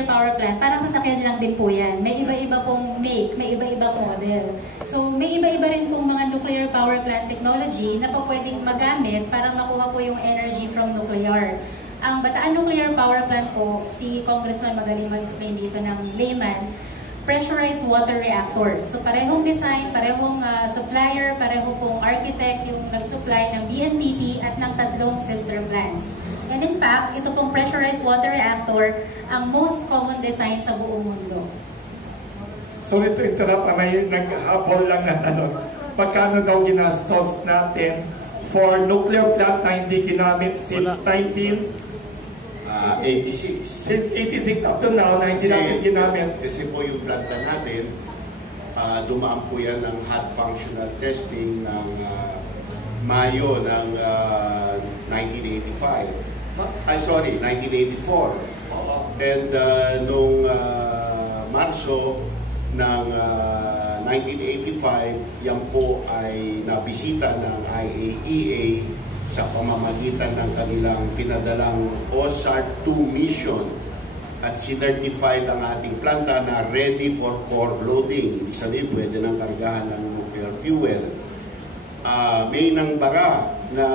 nuclear power plant, parang sasakyan lang din po yan. May iba-iba pong make, may iba-iba model. So may iba-iba rin pong mga nuclear power plant technology na po pwedeng magamit para makuha po yung energy from nuclear. Ang Bataan Nuclear Power Plant po, si Congressman magaling mag-explain dito ng layman, pressurized water reactor. So parehong design, parehong supplier, pareho pong architect yung nag-supply ng BNPP at ng tatlong sister plants. And in fact, ito pong pressurized water reactor ang most common design sa buong mundo. So ito interrupt, may naghabol lang at magkano daw ginastos natin for nuclear plant na hindi ginamit since 86. Since 86 up to now na hindi natin ginamit. Kasi po yung planta natin, dumaan po yan ng hot functional testing ng Mayo ng 1985. Sorry, 1984. And nung Marso ng 1985, yan po ay nabisita ng IAEA sa pamamagitan ng kanilang pinadalang OSAR-2 mission at sinertified ang ating planta na ready for core loading. Ibig sabihin, pwede nang kargahan ng nuclear fuel. May nang bara na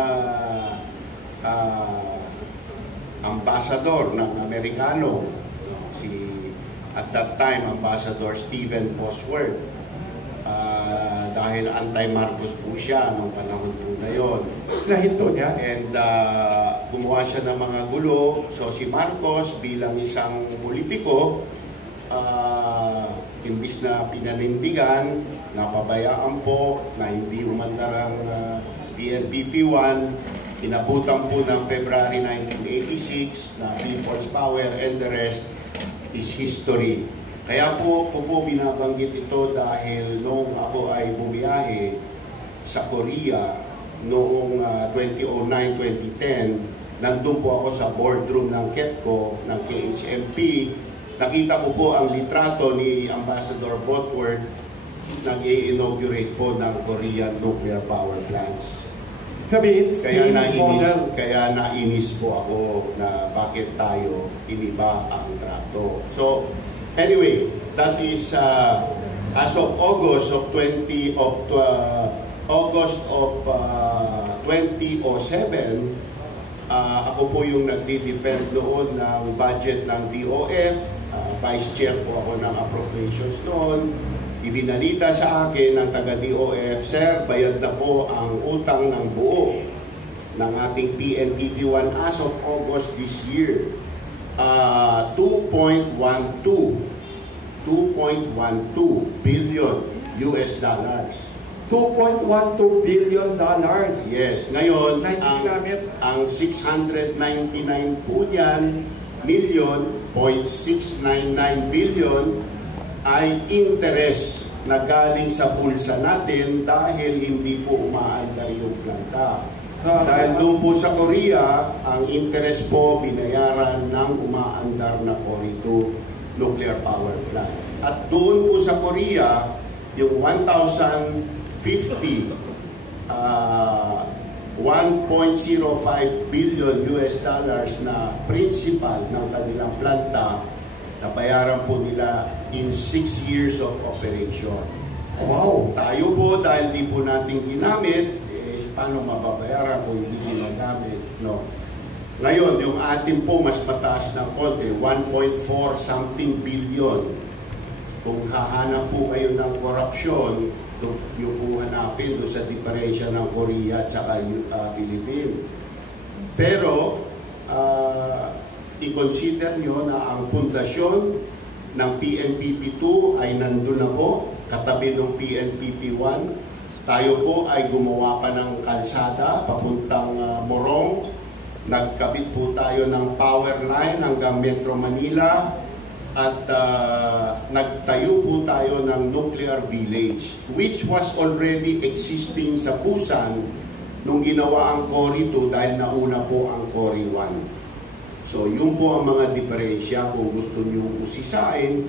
ambassador ng Amerikano, at that time, Ambassador Stephen Bosworth, dahil anti-Marcos po siya nung panahon po na yun. Nahinto niya? And gumawa siya ng mga gulo. So si Marcos bilang isang politiko, imbis na pinanindigan, napabayaan po na hindi umandar ang BNPP-1, inabutan po ng February 1986 na People's Power and the rest is history. Kaya po binabanggit ito dahil noong ako ay bumiyahe sa Korea noong 2009-2010, nandun po ako sa boardroom ng KEPCO, ng KHMP. Nakita ko po ang litrato ni Ambassador Bosworth nag-i-inaugurate po ng Korean nuclear power plants. Sabihin, kaya nainis po ako na bakit tayo iniba ang trato. So, anyway, that is as of August of 2007, ako po yung nagdi-defend noon ng budget ng DOF. Vice Chair po ako ng appropriations noon. Ibinalita sa akin ng taga-DOF, Sir, bayad na po ang utang ng buo ng ating PNPP-1 as of August this year. 2.12 billion US dollars. 2.12 billion dollars. Yes. Ngayon, ang 699 po yan, million, 0.699 billion, ay interest na galing sa bulsa natin dahil hindi po umaandar yung planta. Dahil doon po sa Korea, ang interest po binayaran ng umaandar na Cory 2 nuclear power plant. At doon po sa Korea, yung 1,050 1.05 billion US dollars na principal ng kanilang planta, nabayaran po nila in 6 years of operation. Wow! Tayo po, dahil di po natin ginamit, paano mababayaran kung hindi ginagamit? No. Ngayon, yung atin po mas mataas ng konti, 1.4 something billion. Kung hahanap po kayo ng korupsyon, yung po hanapin doon sa diferensya ng Korea at saka Philippines. Pero, i-consider nyo na ang pundasyon ng PNPP-2 ay nandun na po, katabi ng PNPP-1. Tayo po ay gumawa pa ng kalsada papuntang Morong. Nagkabit po tayo ng power line hanggang Metro Manila at nagtayo po tayo ng nuclear village which was already existing sa Busan nung ginawa ang Cory 2 dahil nauna po ang Cory 1. So, yun po ang mga diferensya. Kung gusto nyo usisain,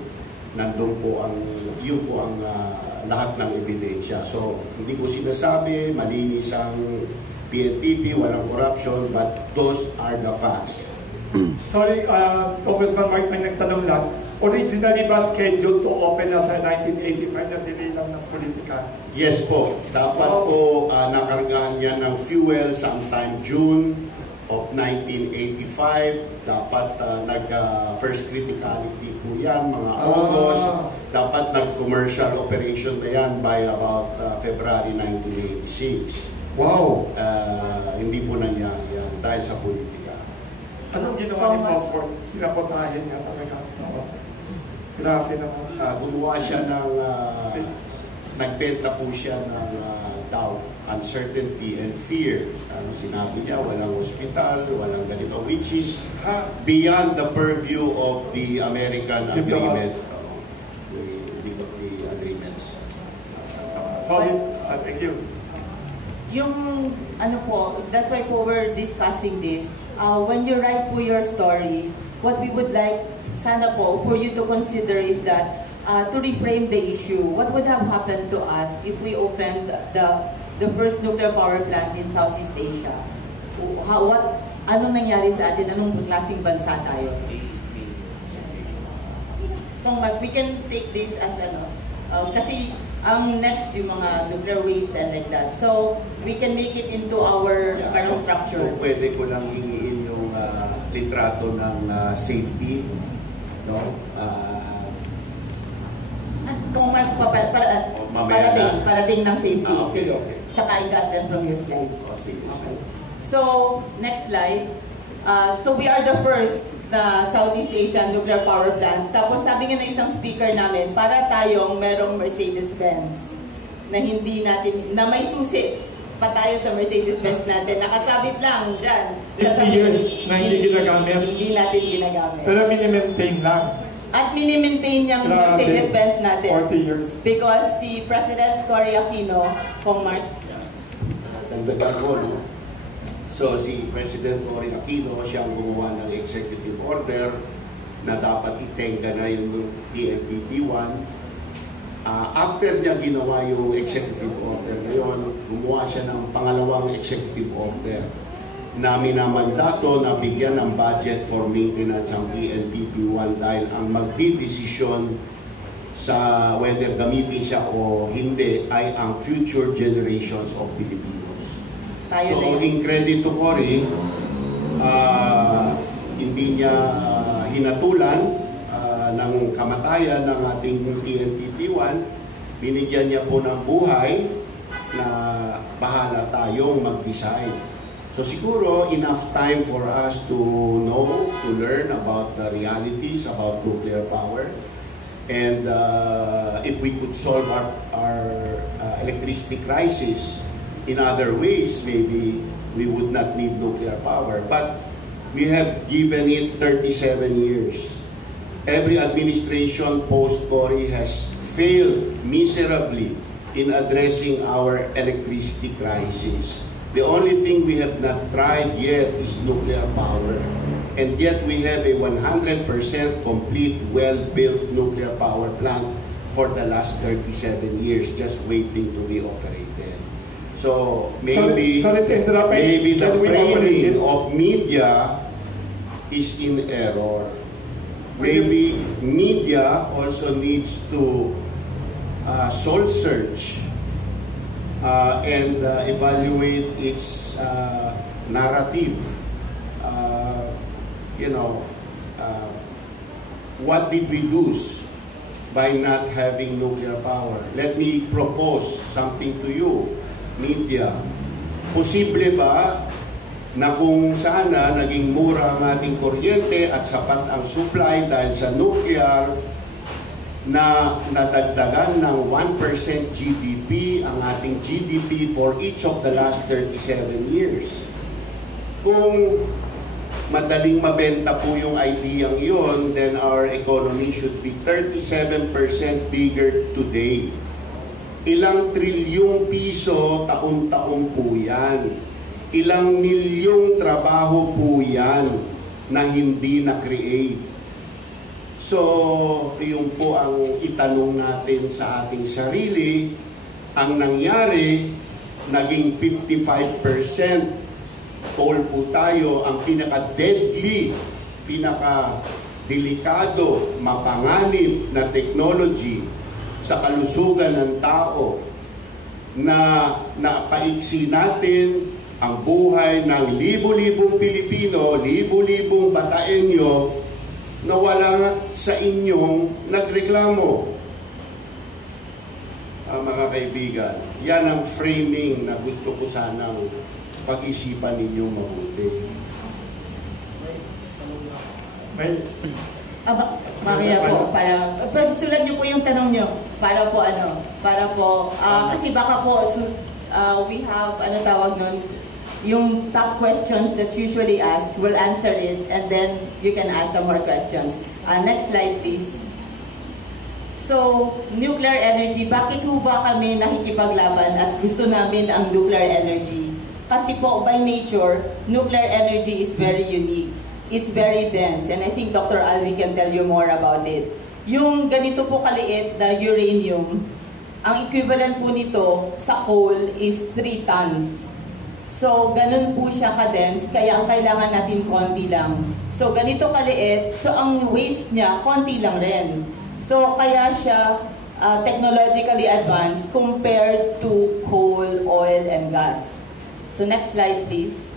nandun po ang, yun po ang lahat ng ebidensya. So, hindi ko sinasabi, malinis ang PNPP, walang corruption, but those are the facts. Sorry, Congressman Mark, may nagtanong lang. Originally ba scheduled to open na sa 1985 na delay lang ng politika? Yes po. Dapat po nakargaan yan ng fuel sometime June of 1985. Dapat nag-first criticality po yan, mga August. Dapat nag-commercial operation na yan by about February 1986. Wow! Hindi po nangyari yan dahil sa politika. Anong ginawa ni Bosworth? Sinapotahin niya talaga. Grabe naman. Gumawa siya ng, nagbenta po siya ng doubt, uncertainty, and fear. Sinabi niya, walang hospital, walang ganito, which is beyond the purview of the American agreement. The agreements. Sorry, thank you. Yung, ano po, that's why po we're discussing this. When you write po your stories, what we would like, sana po, for you to consider is that to reframe the issue, what would have happened to us if we opened the first nuclear power plant in Southeast Asia? Anong nangyari sa atin? Anong klaseng bansa tayo? We can take this as kasi ang next yung mga nuclear waste and like that. So, we can make it into our parang structure. So, pwede ko lang hingiin yung litrato ng safety. No? Kung parating ng safety. Sige. Okay. Saka I got them from your slides. Sige. Okay. So, next slide. So, we are the first na Southeast Asian nuclear power plant. Tapos sabi nga ng isang speaker namin, para tayong merong Mercedes-Benz na hindi natin, na may susi pa tayo sa Mercedes-Benz natin. Nakasabit lang dyan. 50 years na hindi ginagamit. Hindi natin ginagamit. Pero mini-maintain lang. At mini-maintain yung Mercedes-Benz natin. 40 years. Because si President Cory Aquino, Pong Mark. Dagdagan ko, no? So, si President Cory Aquino, siyang gumawa ng executive order na dapat itenga na yung PNPP-1. After niya ginawa yung executive order na yun, gumawa siya ng pangalawang executive order na minamandato na bigyan ng budget for maintenance ang PNPP-1 dahil ang magdidesisyon sa whether gamitin siya o hindi ay ang future generations of Filipinos. So, in credit to Cory, hindi niya hinatulan ng kamatayan ng ating PNPP-1. Binigyan niya po ng buhay na bahala tayong mag-decide. So siguro enough time for us to know, to learn about the realities about nuclear power. And if we could solve our electricity crisis in other ways, maybe we would not need nuclear power. But we have given it 37 years. Every administration post-Cory has failed miserably in addressing our electricity crisis. The only thing we have not tried yet is nuclear power. And yet we have a 100% complete, well-built nuclear power plant for the last 37 years, just waiting to be operated. So maybe the framing of media is in error. Maybe media also needs to soul search and evaluate its narrative. What did we lose by not having nuclear power? Let me propose something to you. Media. Posible ba na kung sana naging mura ang ating kuryente at sapat ang supply dahil sa nuclear na nadagdagan ng 1% GDP ang ating GDP for each of the last 37 years? Kung madaling mabenta po yung ideyang yun, then our economy should be 37% bigger today. Ilang trilyong piso taon-taon po yan. Ilang milyong trabaho po yan na hindi na-create. So, yun po ang itanong natin sa ating sarili. Ang nangyari, naging 55% coal po tayo. Ang pinaka-deadly pinaka-delikado, mapanganib na technology sa kalusugan ng tao na napaiksi natin ang buhay ng libo-libong Pilipino, libo-libong Bataenyo na wala sa inyong nagreklamo. Mga kaibigan, yan ang framing na gusto ko sanang pag-isipan ninyong mabuti. Mamaya po, pagsulat niyo po yung tanong niyo, para po kasi baka po, we have, tawag nun, yung top questions that's usually asked, we'll answer it, and then you can ask some more questions. Next slide, please. So, nuclear energy, bakit ho ba kami nakikipaglaban at gusto namin ang nuclear energy? Kasi po, by nature, nuclear energy is very unique. It's very dense, and I think Dr. Alvi can tell you more about it. Yung ganito po kaliit na uranium, ang equivalent po nito sa coal is 3 tons. So, ganun po siya ka-dense, kaya ang kailangan natin konti lang. So, ganito kaliit, so ang waste niya, konti lang rin. So, kaya siya technologically advanced compared to coal, oil, and gas. So, next slide, please.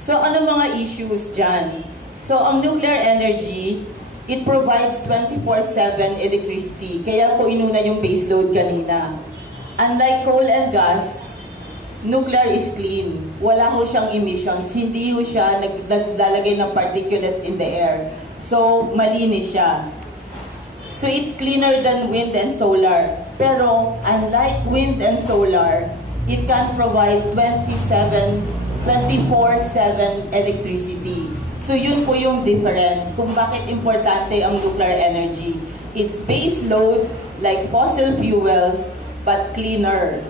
So, ano mga issues dyan? So, ang nuclear energy, it provides 24/7 electricity. Kaya po inuna yung baseload kanina. Unlike coal and gas, nuclear is clean. Wala ho siyang emissions. Hindi ho siya naglalagay ng particulates in the air. So, malinis siya. So, it's cleaner than wind and solar. Pero, unlike wind and solar, it can provide 24/7 electricity. So, yun po yung difference kung bakit importante ang nuclear energy. It's base load like fossil fuels, but cleaner.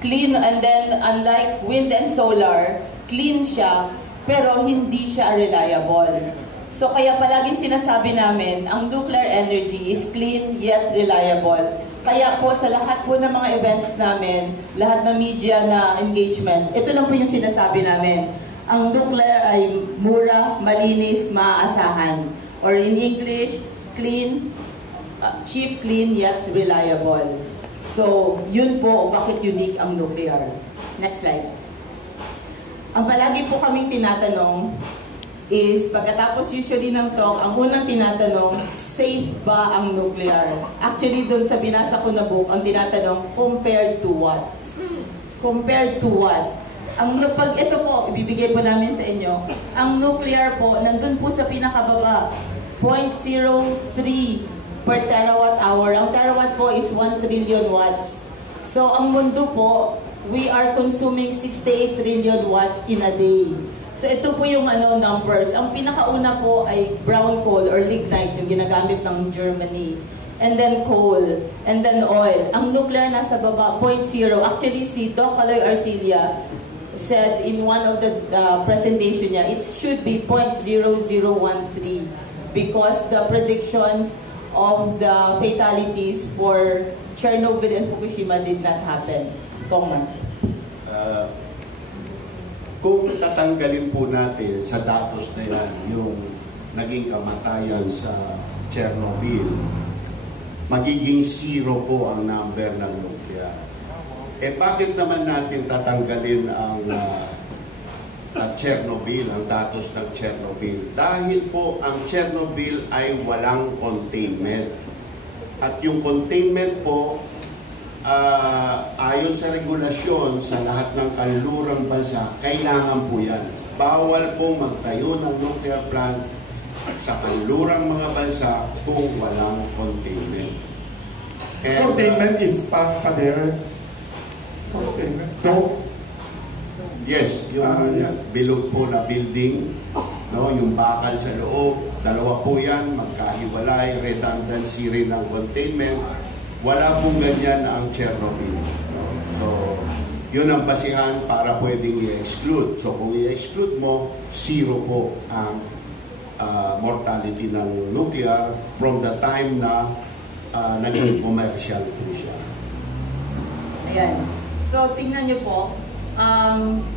Clean, and then unlike wind and solar, clean siya, pero hindi siya reliable. So kaya palaging sinasabi namin, ang nuclear energy is clean yet reliable. Kaya po sa lahat po ng mga events namin, lahat ng media na engagement, ito lang po yung sinasabi namin. Ang nuclear ay mura, malinis, maaasahan. Or in English, clean, cheap, clean yet reliable. So, yun po bakit unique ang nuclear. Next slide. Ang palagi po kaming tinatanong is, pagkatapos usually ng talk, ang unang tinatanong, safe ba ang nuclear? Actually, doon sa binasa ko na book, ang tinatanong, compared to what? Compared to what? Pag ito po, ibibigay po namin sa inyo, ang nuclear po, nandun po sa pinakababa, 0.03 per terawatt hour. Ang terawatt po is 1 trillion watts. So, ang mundo po, we are consuming 68 trillion watts in a day. So, ito po yung numbers. Ang pinakauna po ay brown coal or lignite, yung ginagamit ng Germany. And then coal. And then oil. Ang nuclear nasa baba, 0.0. Actually, si Doc Caloy Arcilia said in one of the presentation niya, it should be 0.0013 because the predictions of the fatalities for Chernobyl and Fukushima did not happen. Tongman. Kung tatanggalin po natin sa datos na yan yung naging kamatayan sa Chernobyl, magiging 0 po ang number ng nuclear. Bakit naman natin tatanggalin ang Chernobyl, ang datos ng Chernobyl? Dahil po ang Chernobyl ay walang containment. At yung containment po, ayon sa regulasyon sa lahat ng kanlurang bansa, kailangan po yan. Bawal po magtayo ng nuclear plant sa kanlurang mga bansa kung walang containment. And, containment is pader. Containment. Yes, yung yes. bilog po na building, no, yung bakal sa loob, dalawa po yan, magkahiwalay, redundancy rin ng containment. Wala pong ganyan ang Chernobyl. No? So, yun ang basihan para pwedeng i-exclude. So, kung i-exclude mo, 0 po ang mortality ng nuclear from the time na naging commercial po siya. Ayan. So, tingnan nyo po,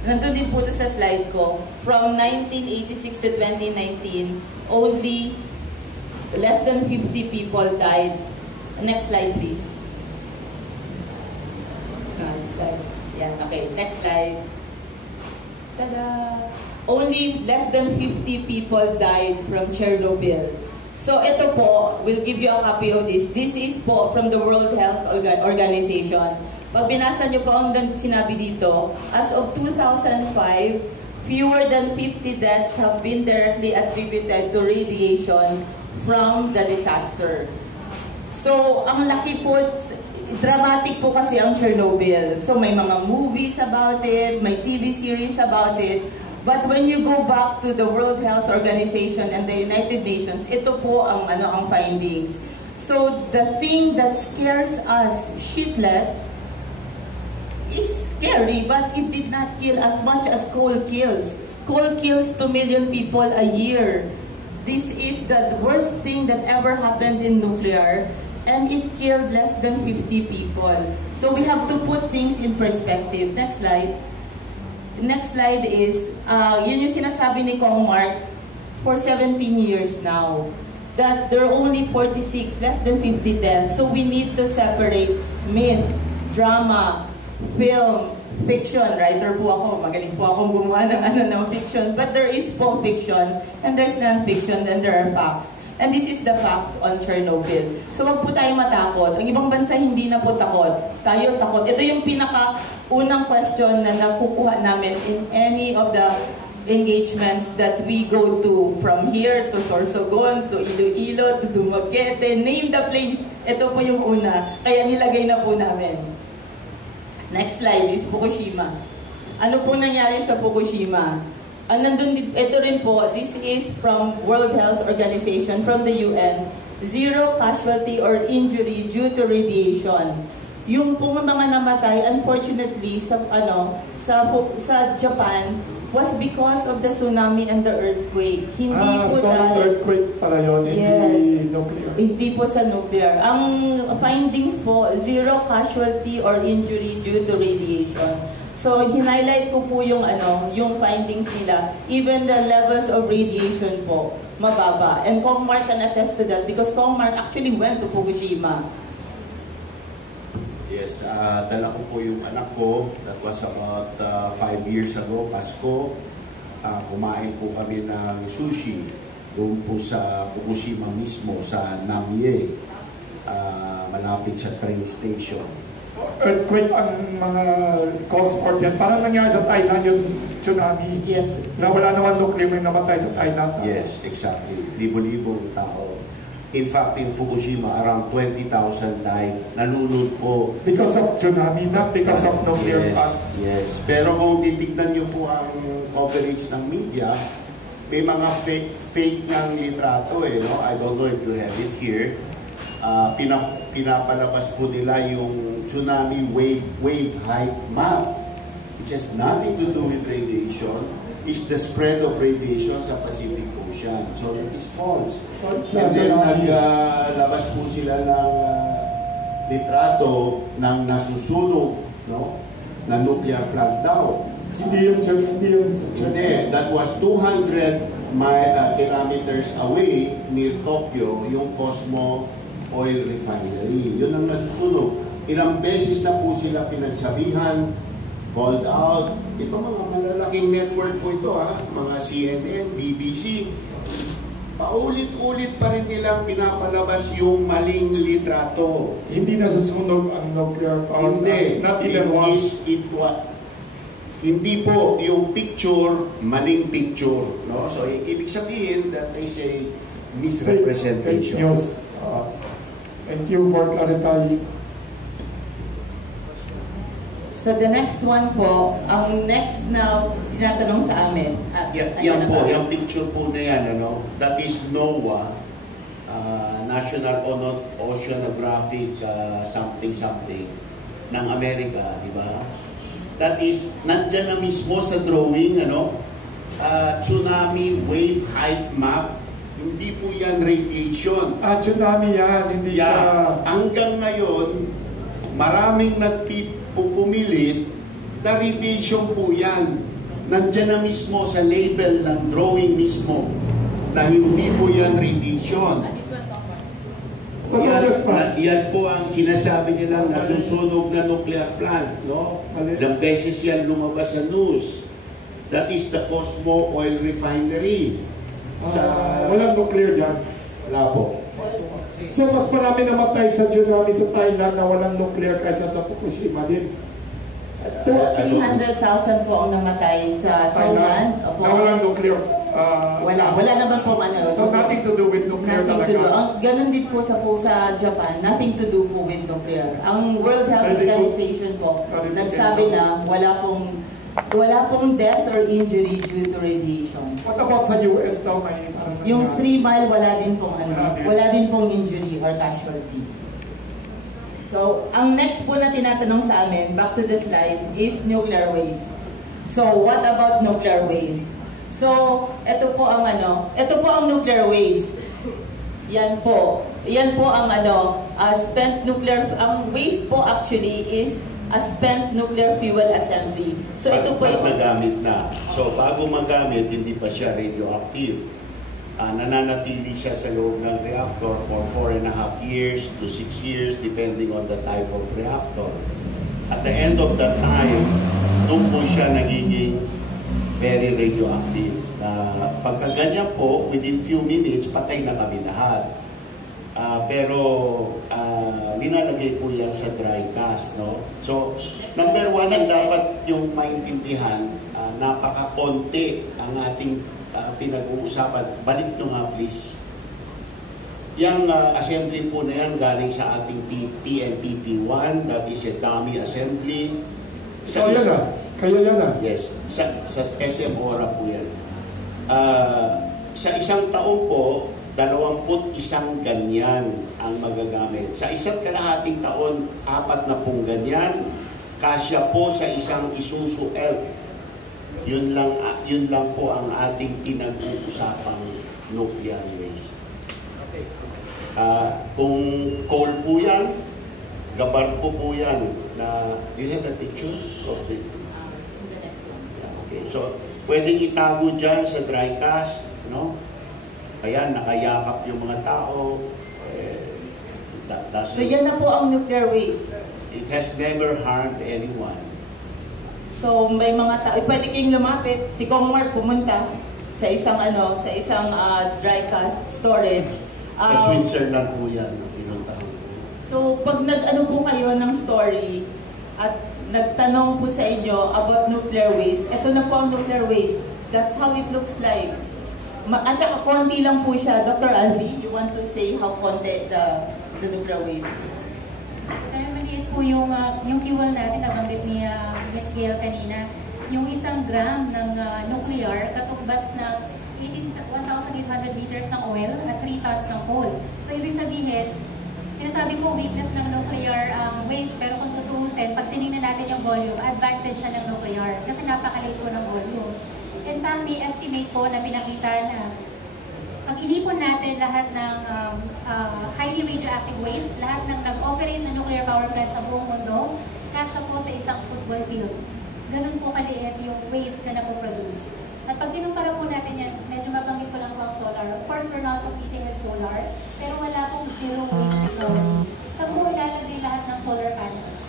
nandun din po ito sa slide ko. From 1986 to 2019, only less than 50 people died. Next slide, please. Yeah, okay. Next slide. Tada! Only less than 50 people died from Chernobyl. So ito po, we'll give you a copy of this. This is po from the World Health Organization. Pag binasa nyo po ang sinabi dito, as of 2005, fewer than 50 deaths have been directly attributed to radiation from the disaster. So, ang laki po, dramatic po kasi ang Chernobyl. So, may mga movies about it, may TV series about it. But when you go back to the World Health Organization and the United Nations, ito po ang ang findings. So, the thing that scares us shitless is scary, but it did not kill as much as coal kills. Coal kills 2 million people a year. This is the worst thing that ever happened in nuclear, and it killed less than 50 people. So we have to put things in perspective. Next slide. Next slide is, yun yung sinasabi ni Kong Mark for 17 years now, that there are only 46, less than 50 deaths. So we need to separate myth, drama, film, fiction. Writer po ako, magaling po akong gumawa ng fiction. But there is po fiction, and there's non-fiction, and there are facts. And this is the fact on Chernobyl. So wag po tayo matakot. Ang ibang bansa hindi na po takot. Tayo takot. Ito yung pinaka-unang question na nakukuha namin in any of the engagements that we go to. From here to Sorsogon, to Iloilo, to Dumaguete, name the place. Ito po yung una. Kaya nilagay na po namin. Next slide is Fukushima. Ano po nangyari sa Fukushima? Ito rin po, this is from World Health Organization, from the UN. 0 casualty or injury due to radiation. Yung po mga namatay, unfortunately, sa Japan, was because of the tsunami and the earthquake. Hindi po dahil earthquake pala yun, yes, hindi nuclear. Hindi po sa nuclear. Ang findings po, 0 casualty or injury due to radiation. So, highlight ko po yung yung findings nila. Even the levels of radiation po, mababa. And Kong Mark can attest to that because Kong Mark actually went to Fukushima. Yes, dala ko po yung anak ko. That was about 5 years ago, Pasko. Kumain po kami ng sushi doon po sa Fukushima mismo, sa Namie, malapit sa train station. Earthquake ang mga cause for death. Parang nangyari sa Thailand yung tsunami. Yes. Na wala naman nuclear may namatay sa Thailand. Yes, exactly. Libo-libong tao. In fact, in Fukushima, around 20,000 died. Nalunod po. Because of tsunami, not because of nuclear plant. Yes. Pero kung titignan niyo po ang coverage ng media, may mga fake ng litrato no? I don't know if you have it here. Pinapalabas po nila yung tsunami wave height map, which has nothing to do with radiation. Is the spread of radiation sa Pacific Ocean. So it is false. And then naglabas po sila ng litrato ng nasusunog, no? Na nuclear plant daw. Hindi yun. Hindi, that was 200 kilometers away near Tokyo, yung Cosmo Oil Refinery. Yun ang nasusunog. Ilang beses na po sila pinagsabihan, called out. Ito mga malalaking network po ito, mga CNN, BBC. Paulit-ulit pa rin nilang pinapalabas yung maling litrato. Hindi nasusunog ang nuclear power plant. Not even once. Hindi po yung picture, maling picture. No? So, ibig sabihin that is a misrepresentation. Fake news. Thank you for clarifying. So the next one po, ang next na tinatanong sa amin. Yan po, yung picture po na yan, that is NOAA, National Oceanographic something ng Amerika, di ba? That is, nandyan na mismo sa drawing, tsunami wave height map. Hindi po yan radiation. Tsunami yan, hindi siya. Hanggang ngayon, maraming pumilit na radiation po yan. Nandyan na mismo sa label ng drawing mismo na hindi po yan radiation. So, Yan po ang sinasabi nilang nasusunog na nuclear plant, no? Ilang beses yan lumabas sa news. That is the Cosmo Oil Refinery. Walang nuclear dyan. Wala po. So, mas marami namatay sa tsunami sa Thailand na walang nuclear kaysa sa Fukushima din. 300,000 po ang namatay sa Thailand. Na walang nuclear. Wala naman po ano. So, nothing to do with nuclear Nothing to do. talaga. Ganun din po sa Japan, nothing to do po with nuclear. Ang World Health Organization po, nagsabi na wala pong death or injury due to radiation. What about sa US daw? Yung 3 Mile, wala din pong injury or casualties. So, ang next po na tinatanong sa amin, back to the slide, is nuclear waste. So, what about nuclear waste? So, ito po ang nuclear waste. Yan po ang spent nuclear, ang waste po actually is a spent nuclear fuel assembly. So, ito po yung nagamit na. So, bago magamit, hindi pa siya radioactive. Nananatili siya sa loob ng reactor for 4.5 years to 6 years depending on the type of reactor. At the end of that time, doon po siya nagiging very radioactive. Pagka ganyan po, within few minutes, patay na kami lahat. Pero linalagay po yan sa dry cast, no? So, number 1 ang dapat yung maintindihan, napaka-konti ang ating pinag-uusapan. Balik nyo nga, please. Yung assembly po na yan galing sa ating PNPP1, that is a dummy assembly. So, yan na. Kaya yan na. Yes. Sa SM Ora po yan. Sa isang taon po, 21 ganyan ang magagamit. Sa isang kalahating taon, 40 ganyan. Kasya po sa isang Isuzu Elf. Yun lang po ang ating pinag-uusapang nuclear waste. Kung coal po yan, gabar ko po yan na, do you have a picture? Okay. Okay. So, pwedeng itago dyan sa dry cast, no? Kaya nakayakap yung mga tao. So, yan na po ang nuclear waste. It has never harmed anyone. So, may mga tao, pwede kayong lumapit, si Kong Mark pumunta sa isang dry cast storage. Sa Switzerland po yan, pinuntahan po. So, pag po kayo ng story at nagtanong po sa inyo about nuclear waste, ito na po ang nuclear waste. That's how it looks like. At saka konti lang po siya. Dr. Albi, you want to say how konti the nuclear waste is? Kaya maliit po yung fuel natin, nabanggit ni Ms. Gail kanina. Yung 1 gram ng nuclear, katumbas na 1,800 liters ng oil at 3 tons ng coal. So, ibig sabihin, sinasabi po weakness ng nuclear waste, pero kung tutuusin, pag tinignan natin yung volume, advantage siya ng nuclear kasi napakaliit po ng volume. In fact, may estimate po na pinakita na pag inipon natin lahat ng highly radioactive waste, lahat ng nag-operate na nuclear power plant sa buong mundo, kasya po sa isang football field. Ganun po kaliit yung waste na napoproduce. At pag kinumpara po natin yan, medyo mabanggit ko lang po ang solar. Of course, we're not competing with solar, pero wala pong zero waste technology. Sa buo ilalagay lahat ng solar panels.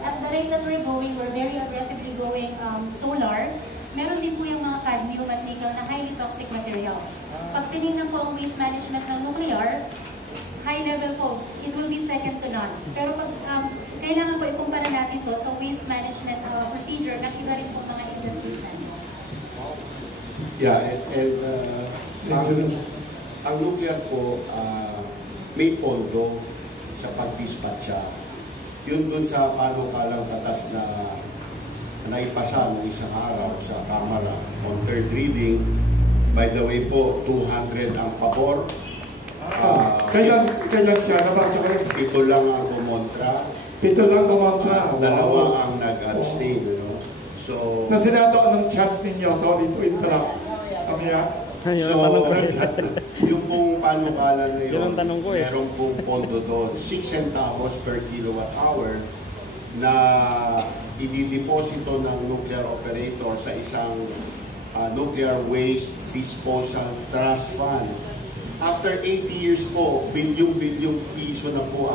At the rate that we're going, we're very aggressively going solar. Meron din po yung mga cadmium at nickel na highly toxic materials. Pag tinignan po ang waste management ng nuclear, high level po, it will be second to none. Pero pag kailangan po ikumpara natin to sa waste management procedure na iba rin po mga industries natin. Yeah, and ang nuclear po, may pondo sa pag-dispatcha. Yun dun sa panukalang batas na naipasa ng isang araw sa Kamara on third reading. By the way po, 200 ang pabor. Kailan siya? Nabasa ko rin. 7 lang ang kumontra. 7 lang kumontra. 2 ang nag-abstain. So, sa Senado, anong chance ninyo? Sorry to interrupt. So, yung pong panukalan na yun, meron pong pondo doon. 6 centavos per kilowatt hour na idideposito ng nuclear operator sa isang nuclear waste disposal trust fund. After 80 years po, bilyong-bilyong piso na po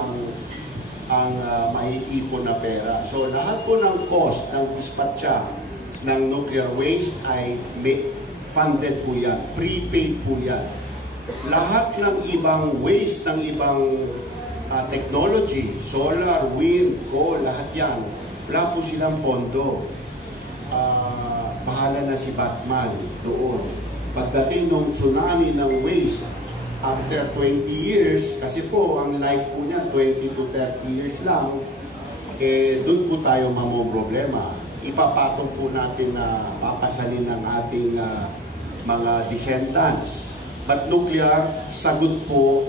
ang maiipon na pera. So lahat po ng cost ng dispatcha ng nuclear waste ay funded po yan, prepaid po yan. Lahat ng ibang waste, ng ibang technology, solar, wind, coal, lahat yan, wala po silang pondo. Bahala na si Batman doon. Pagdating ng tsunami ng waste, after 20 years, kasi po ang life po niya 20 to 30 years lang, doon po tayo mamomroblema. Ipapatong po natin na papasalin ng ating mga descendants. But nuclear, sagot po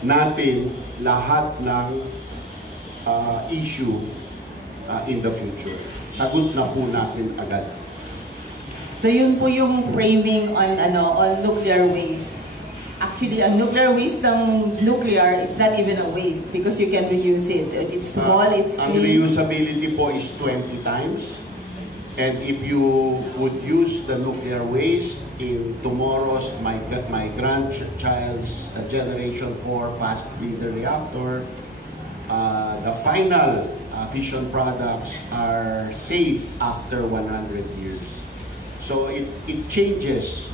natin lahat ng issue in the future. Sagot na po natin agad. So yun po yung framing on nuclear waste. Actually, ang nuclear waste ng nuclear is not even a waste because you can reuse it. It's small, it's clean. Ang reusability po is 20 times. And if you would use the nuclear waste in tomorrow's, my grandchild's generation 4 fast breeder reactor, the final fission products are safe after 100 years. So it changes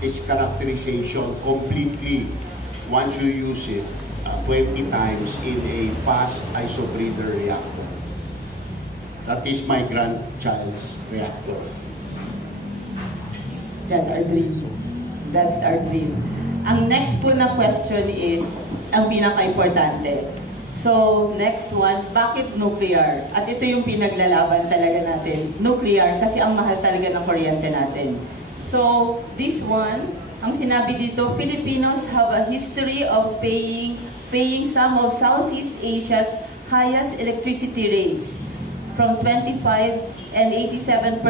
its characterization completely once you use it 20 times in a fast isobreeder reactor. That is my grandchild's reactor. That's our dream. That's our dream. Ang next po na question is ang pinaka-importante. So, next one, bakit nuclear? At ito yung pinaglalaban talaga natin. Nuclear, kasi ang mahal talaga ng kuryente natin. So, this one, ang sinabi dito, Filipinos have a history of paying some of Southeast Asia's highest electricity rates, from 25 and 87%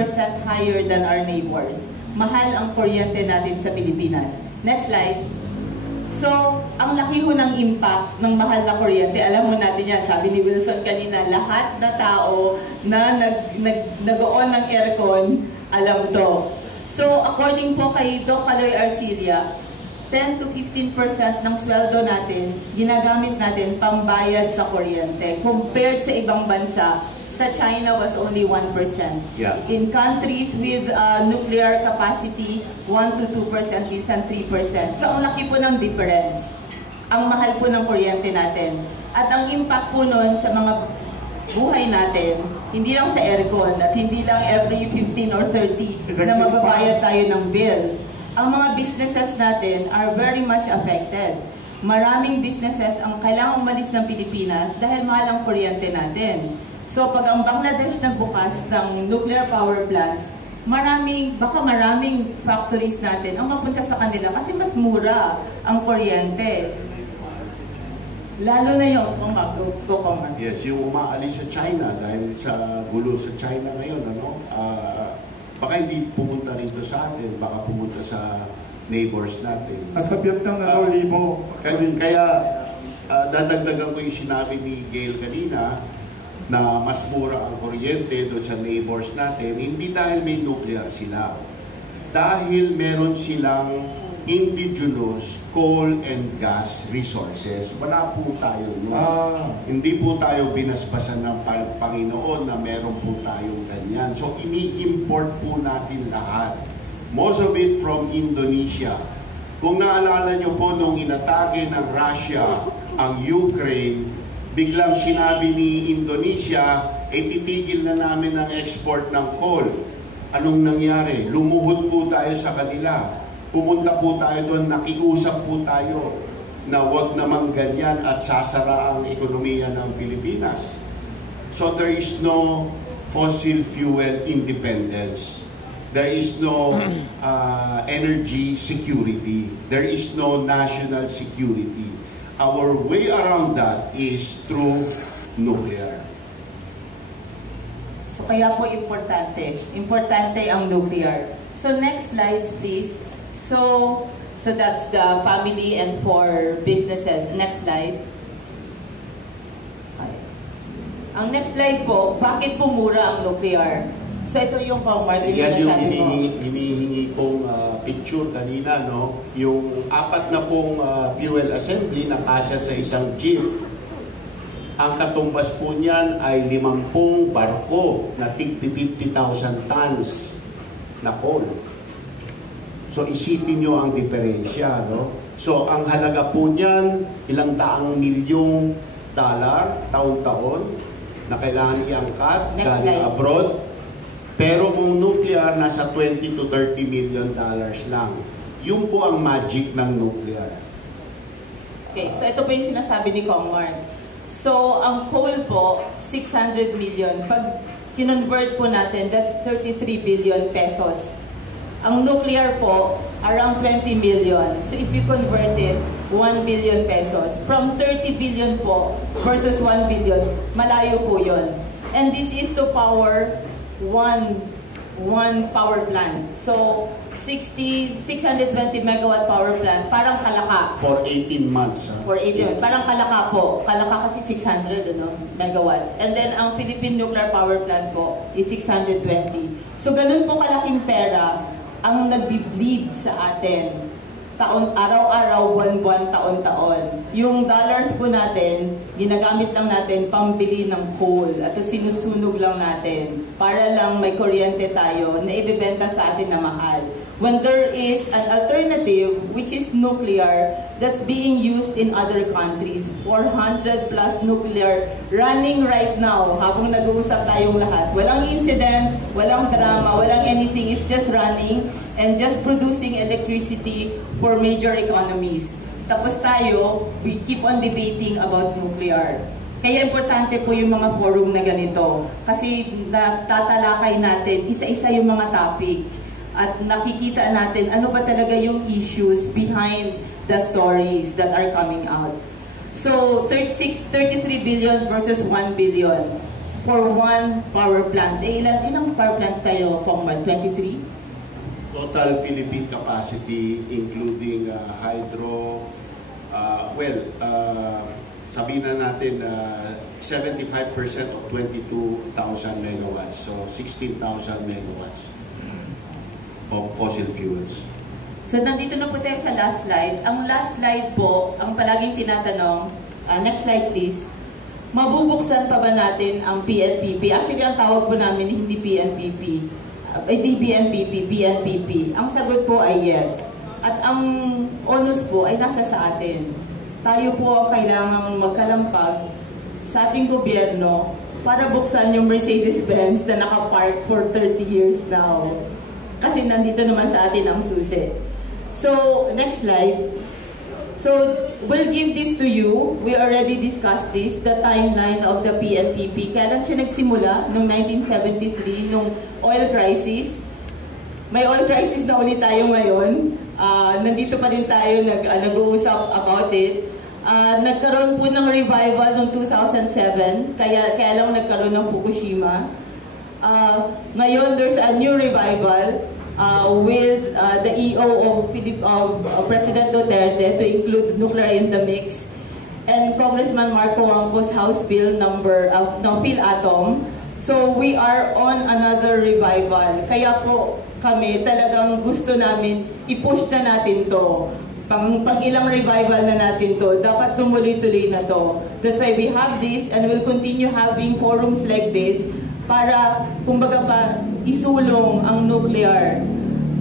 higher than our neighbors. Mahal ang kuryente natin sa Pilipinas. Next slide. So, ang laki ho ng impact ng mahal na kuryente. Alam mo natin yan, sabi ni Wilson kanina, lahat na tao na nag-on ng aircon, alam to. So, according po kay Doc Caloy Arcilia, 10 to 15% ng sweldo natin, ginagamit natin pambayad sa kuryente. Compared sa ibang bansa, sa China was only 1%. Yeah. In countries with nuclear capacity, 1 to 2%, minsan 3%. So, ang laki po ng difference. Ang mahal po ng kuryente natin. At ang impact po nun sa mga buhay natin, hindi lang sa aircon at hindi lang every 15 or 30 na magbabayad tayo ng bill. Ang mga businesses natin are very much affected. Maraming businesses ang kailangang umalis ng Pilipinas dahil mahal ang kuryente natin. So pag ang Bangladesh nagbukas ng nuclear power plants, baka maraming factories natin ang mapunta sa kanila kasi mas mura ang kuryente. Lalo na yung mag-go-common. Yes, yung umaalis sa China dahil sa gulo sa China ngayon, baka hindi pumunta rito sa atin, baka pumunta sa neighbors natin. Sa Vietnam na libo. Kaya dadagdagan ko yung sinabi ni Gail kanina na mas mura ang kuryente doon sa neighbors natin, hindi dahil may nuclear sila. Dahil meron silang indigenous coal and gas resources. Wala po tayo nun. Hindi po tayo binasbasan ng Panginoon na meron po tayong ganyan. So, ini-import po natin lahat. Most of it from Indonesia. Kung naalala nyo po nung inatake ng Russia ang Ukraine, biglang sinabi ni Indonesia, titigil na namin ang export ng coal. Anong nangyari? Lumuhod po tayo sa kanila. Pumunta po tayo doon, nakiusap po tayo na wag namang ganyan at sasara ang ekonomiya ng Pilipinas. So there is no fossil fuel independence. There is no energy security. There is no national security. Our way around that is through nuclear. So kaya po importante. Importante ang nuclear. So next slides please. So that's the family and for businesses. Next slide. Ang next slide po, bakit po mura ang nuclear? So ito yung Mark, yan yung sinasabi mo. hinihingi kong picture kanina, no? Yung 4 na pong fuel assembly na kasya sa isang jeep. Ang katumbas po niyan ay 50 barko na tig 50,000 tons na coal. So isipin nyo ang diferensya, no? So ang halaga po niyan, ilang daang milyong dollar taon-taon na kailangan iangkat galing abroad. Pero kung nuclear, nasa 20 to 30 million dollars lang. Yun po ang magic ng nuclear. Okay, so ito po yung sinasabi ni Mark. So, ang coal po, 600 million. Pag kinonvert po natin, that's 33 billion pesos. Ang nuclear po, around 20 million. So, if you convert it, 1 billion pesos. From 30 billion po versus 1 billion, malayo po yun. And this is to power one power plant. So, 620 megawatt power plant, parang Kalaka. For 18 months. For 18 months. Parang Kalaka po. Kalaka kasi 600 megawatts. And then, ang Philippine Nuclear Power Plant po is 620. So, ganun po kalaking pera ang nagbi-bleed sa atin. Araw-araw, buwan-buwan, taon-taon. Yung dollars po natin, ginagamit lang natin pambili ng coal at sinusunog lang natin para lang may kuryente tayo na ibebenta sa atin na mahal. When there is an alternative, which is nuclear, that's being used in other countries. 400 plus nuclear running right now habang nag-uusap tayong lahat. Walang incident, walang drama, walang anything. It's just running and just producing electricity for major economies. Tapos tayo, we keep on debating about nuclear. Kaya importante po yung mga forum na ganito. Kasi natatalakay natin isa-isa yung mga topic. At nakikita natin ano ba talaga yung issues behind the stories that are coming out. So, 33 billion versus 1 billion for one power plant. Ilang power plants tayo, Pongman? 23? Total Philippine capacity, including hydro, sabihin na natin 75% of 22,000 megawatts, so 16,000 megawatts of fossil fuels. So, nandito na po tayo sa last slide. Ang last slide po, ang palaging tinatanong, next slide please, mabubuksan pa ba natin ang PNPP? Actually, ang tawag po namin hindi PNPP, DBNPP, PNPP. Ang sagot po ay yes. At ang onus po ay nasa sa atin. Tayo po ang kailangang magkalampag sa ating gobyerno para buksan yung Mercedes-Benz na nakapark for 30 years now. Kasi nandito naman sa atin ang susi. So, next slide. So, we'll give this to you. We already discussed this, the timeline of the PNPP. Kailan siya nagsimula? Noong 1973, nung oil crisis. May oil crisis na ulit tayo ngayon. Nandito pa rin tayo nag-uusap about it. Nagkaroon po ng revival noong 2007. Kaya lang nagkaroon ng Fukushima. Ngayon, there's a new revival with the EO of President Duterte to include nuclear in the mix, and Congressman Marco Wangco's House Bill PhilAtom. So we are on another revival. Kaya po kami talagang gusto namin i-push na natin to. Pang ilang revival na natin to. Dapat tumuloy-tuloy na to. That's why we have this and we'll continue having forums like this para, kumbaga pa, isulong ang nuclear.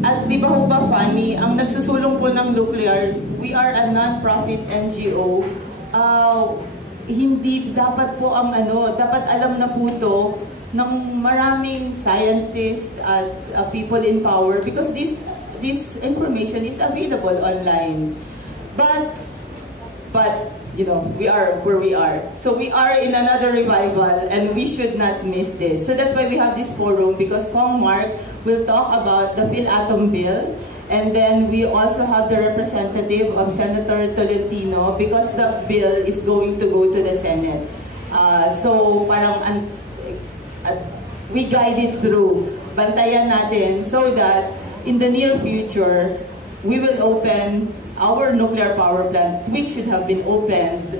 At di ba ho ba funny, ang nagsusulong po ng nuclear, we are a non-profit NGO. Hindi dapat po dapat alam na po to ng maraming scientists at people in power because this information is available online. But we are where we are. So we are in another revival and we should not miss this. So that's why we have this forum because Mark will talk about the PhilAtom bill, and then we also have the representative of Senator Tolentino because the bill is going to go to the Senate. So parang we guide it through. Bantayan natin so that in the near future, we will open our nuclear power plant, which should have been opened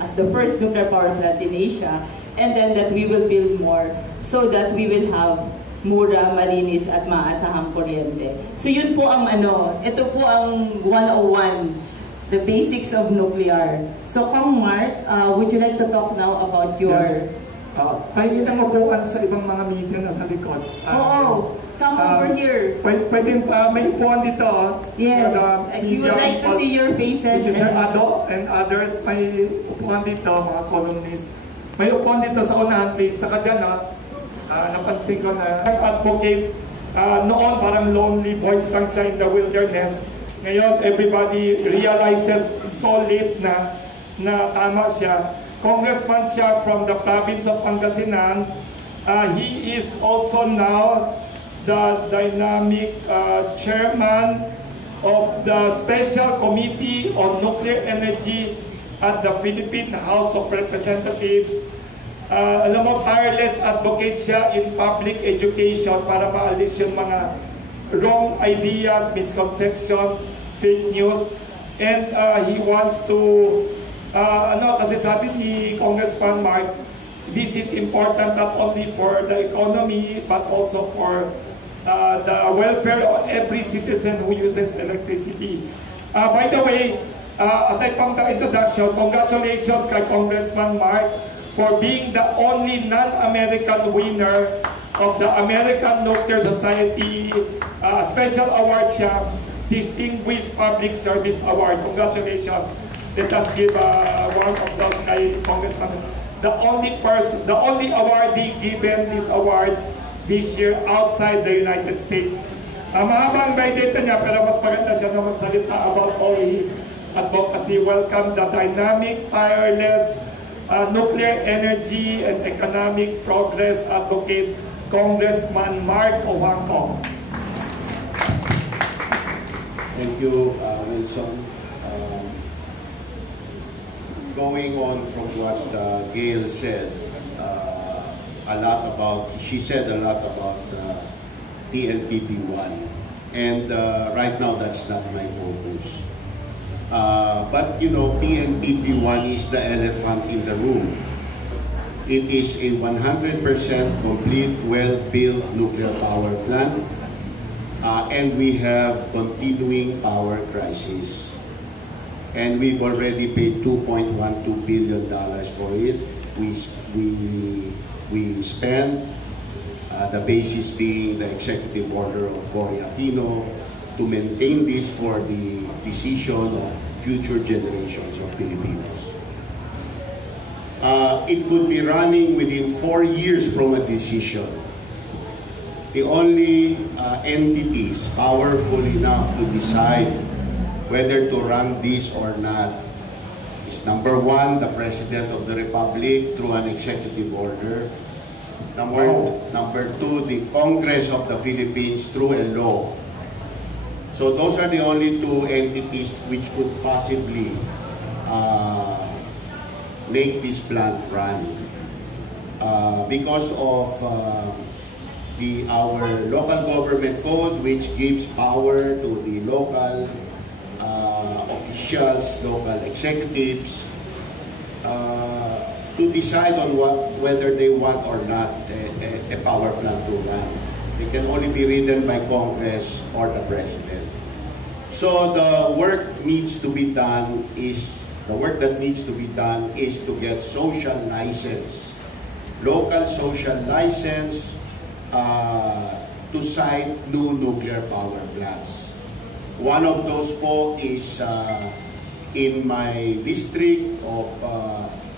as the first nuclear power plant in Asia. and then that we will build more so that we will have mura, malinis at maasahang kuryente. So yun po ang ito po ang 101, the basics of nuclear. So Kong Mark, would you like to talk now about your... Yes. Ay, ilang upuan sa ibang mga media na sa likod. Oo. Come over here. Pwede may upuan dito. Yes. You would like to see your faces. Mr. Ado and others, may upuan dito, mga columnists. May upuan dito sa unahan, please. Saka dyan, napansin ko na advocate. Noon, parang lonely voice lang siya in the wilderness. Ngayon, everybody realizes so late na tama siya. Congressman siya from the province of Pangasinan. He is also now the dynamic chairman of the Special Committee on Nuclear Energy at the Philippine House of Representatives. Alam mo, tireless advocate siya in public education para maalis yung mga wrong ideas, misconceptions, fake news. And he wants to, kasi sabi ni Congressman Mark, this is important not only for the economy but also for the welfare of every citizen who uses electricity. By the way, aside from the introduction, congratulations kay Congressman Mark for being the only non-American winner of the American Nuclear Society Special Award siya, Distinguished Public Service Award. Congratulations. Let us give one of those kay Congressman. The only person, the only awardee given this award this year outside the United States. Mahaba ang data niya, pero mas maganda siya na magsalita about all his advocacy. Welcome the dynamic, tireless, nuclear energy and economic progress advocate, Congressman Mark Cojuangco. Thank you, Wilson. Going on from what Gail said, she said a lot about PNPP1, and right now that's not my focus. But you know, PNPP1 is the elephant in the room. It is a 100% complete, well-built nuclear power plant, and we have continuing power crisis. And we've already paid $2.12 billion for it. We spent, the basis being the executive order of Cory Aquino, to maintain this for the decision of future generations of Filipinos. It could be running within 4 years from a decision. The only entities powerful enough to decide whether to run this or not is number one, the President of the Republic through an executive order. Number two, the Congress of the Philippines through a law. So those are the only two entities which could possibly make this plant run. Because of our local government code, which gives power to the local officials, local executives, to decide on whether they want or not a power plant to run. They can only be ridden by Congress or the President. So the work that needs to be done is to get social license, local social license to site new nuclear power plants. One of those po is in my district of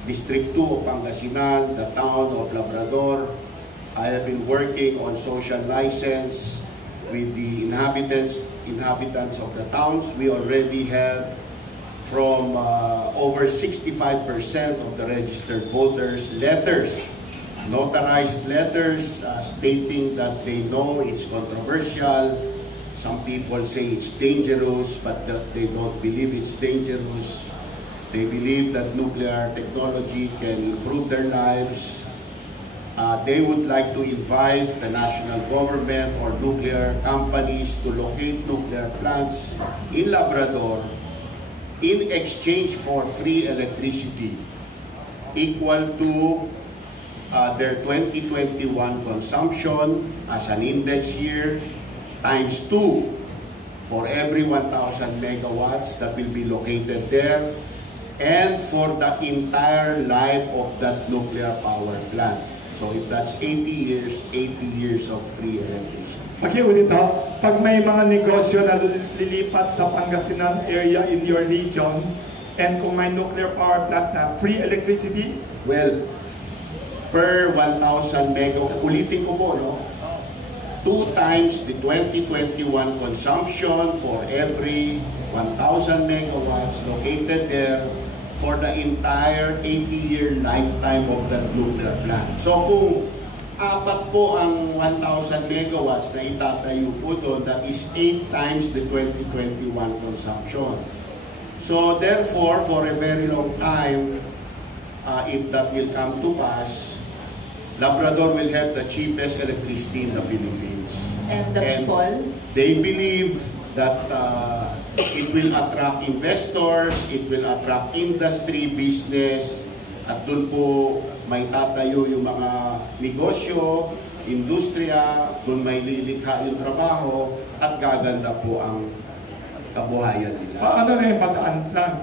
District 2 of Pangasinan, the town of Labrador. I have been working on social license with the inhabitants of the towns. We already have from over 65% of the registered voters letters, notarized letters stating that they know it's controversial. Some people say it's dangerous, but they don't believe it's dangerous. They believe that nuclear technology can improve their lives. They would like to invite the national government or nuclear companies to locate nuclear plants in Labrador in exchange for free electricity equal to their 2021 consumption as an index year times 2 for every 1,000 megawatts that will be located there, and for the entire life of that nuclear power plant. So if that's 80 years of free electricity. Pakiulit ha, pag may mga negosyo na lilipat sa Pangasinan area in your region, and kung may nuclear power plant na free electricity? Well, per 1,000 megawatts, ulitin ko po, no? 2 times the 2021 consumption for every 1,000 megawatts located there for the entire 80-year lifetime of that nuclear plant. So kung 4 po ang 1,000 megawatts na itatayo po doon, that is 8 times the 2021 consumption. So therefore, for a very long time, if that will come to pass, Labrador will have the cheapest electricity in the Philippines. And the people? They believe that it will attract investors, it will attract industry, business, at doon po may tatayo yung mga negosyo, industriya, doon may lilikha yung trabaho, at gaganda po ang kabuhayan nila. Paano na yung Bataan plan?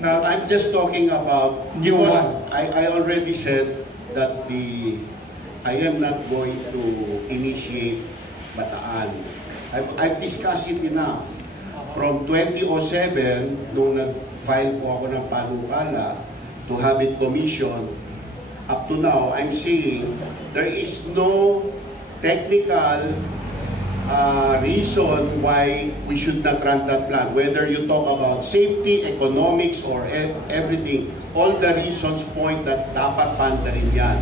I'm just talking about, because I already said that I am not going to initiate Bataan. I've discussed it enough. From 2007, nung nag-file po ako ng panukala to have it commissioned, up to now, I'm saying there is no technical reason why we should not run that plan. Whether you talk about safety, economics, or everything, all the reasons point that dapat pandarin yan.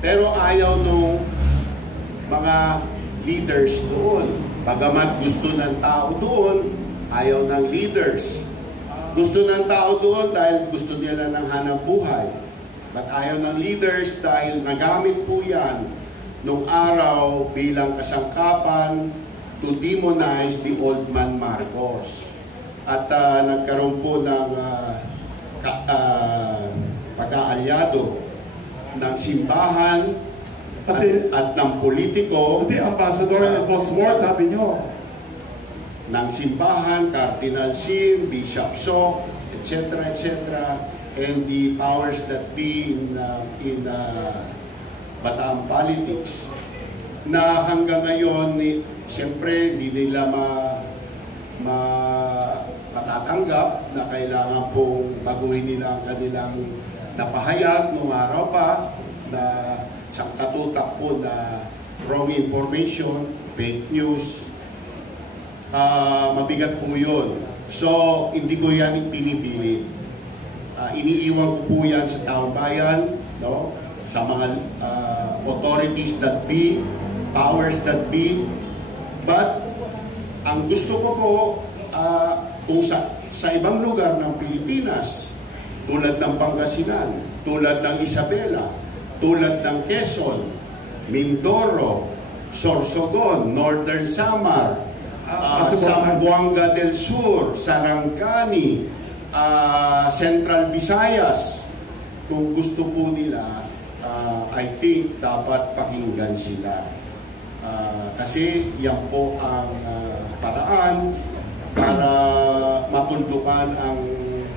Pero ayaw nung mga leaders doon. Bagamat gusto ng tao doon, ayaw ng leaders. Gusto ng tao doon dahil gusto nila ng hanap buhay. But ayaw ng leaders dahil nagamit po yan nung araw bilang kasangkapan to demonize the old man Marcos. At nagkaroon po ng pag-aalyado ng simbahan at ng politiko. Pati Ambassador Bosworth, sabi nyo. Ng simbahan, Cardinal Sin, Bishop Sok, etc., etc., and the powers that be in Bataan politics, na hanggang ngayon, siyempre, hindi nila matatanggap na kailangan pong baguhin nila ang kanilang napahayag noong araw pa na siyang katutak po na wrong information, fake news. Mabigat po yun. So, hindi ko yan pinipili. Iniiwan ko po yan sa taong bayan, no? Sa mga authorities that be, powers that be. But, ang gusto ko po, kung sa ibang lugar ng Pilipinas, tulad ng Pangasinan, tulad ng Isabela, tulad ng Quezon, Mindoro, Sorsogon, Northern Samar, Zamboanga del Sur, Sarangani, Central Visayas, kung gusto po nila, I think dapat pakinggan sila. Kasi yan po ang paraan para matundukan ang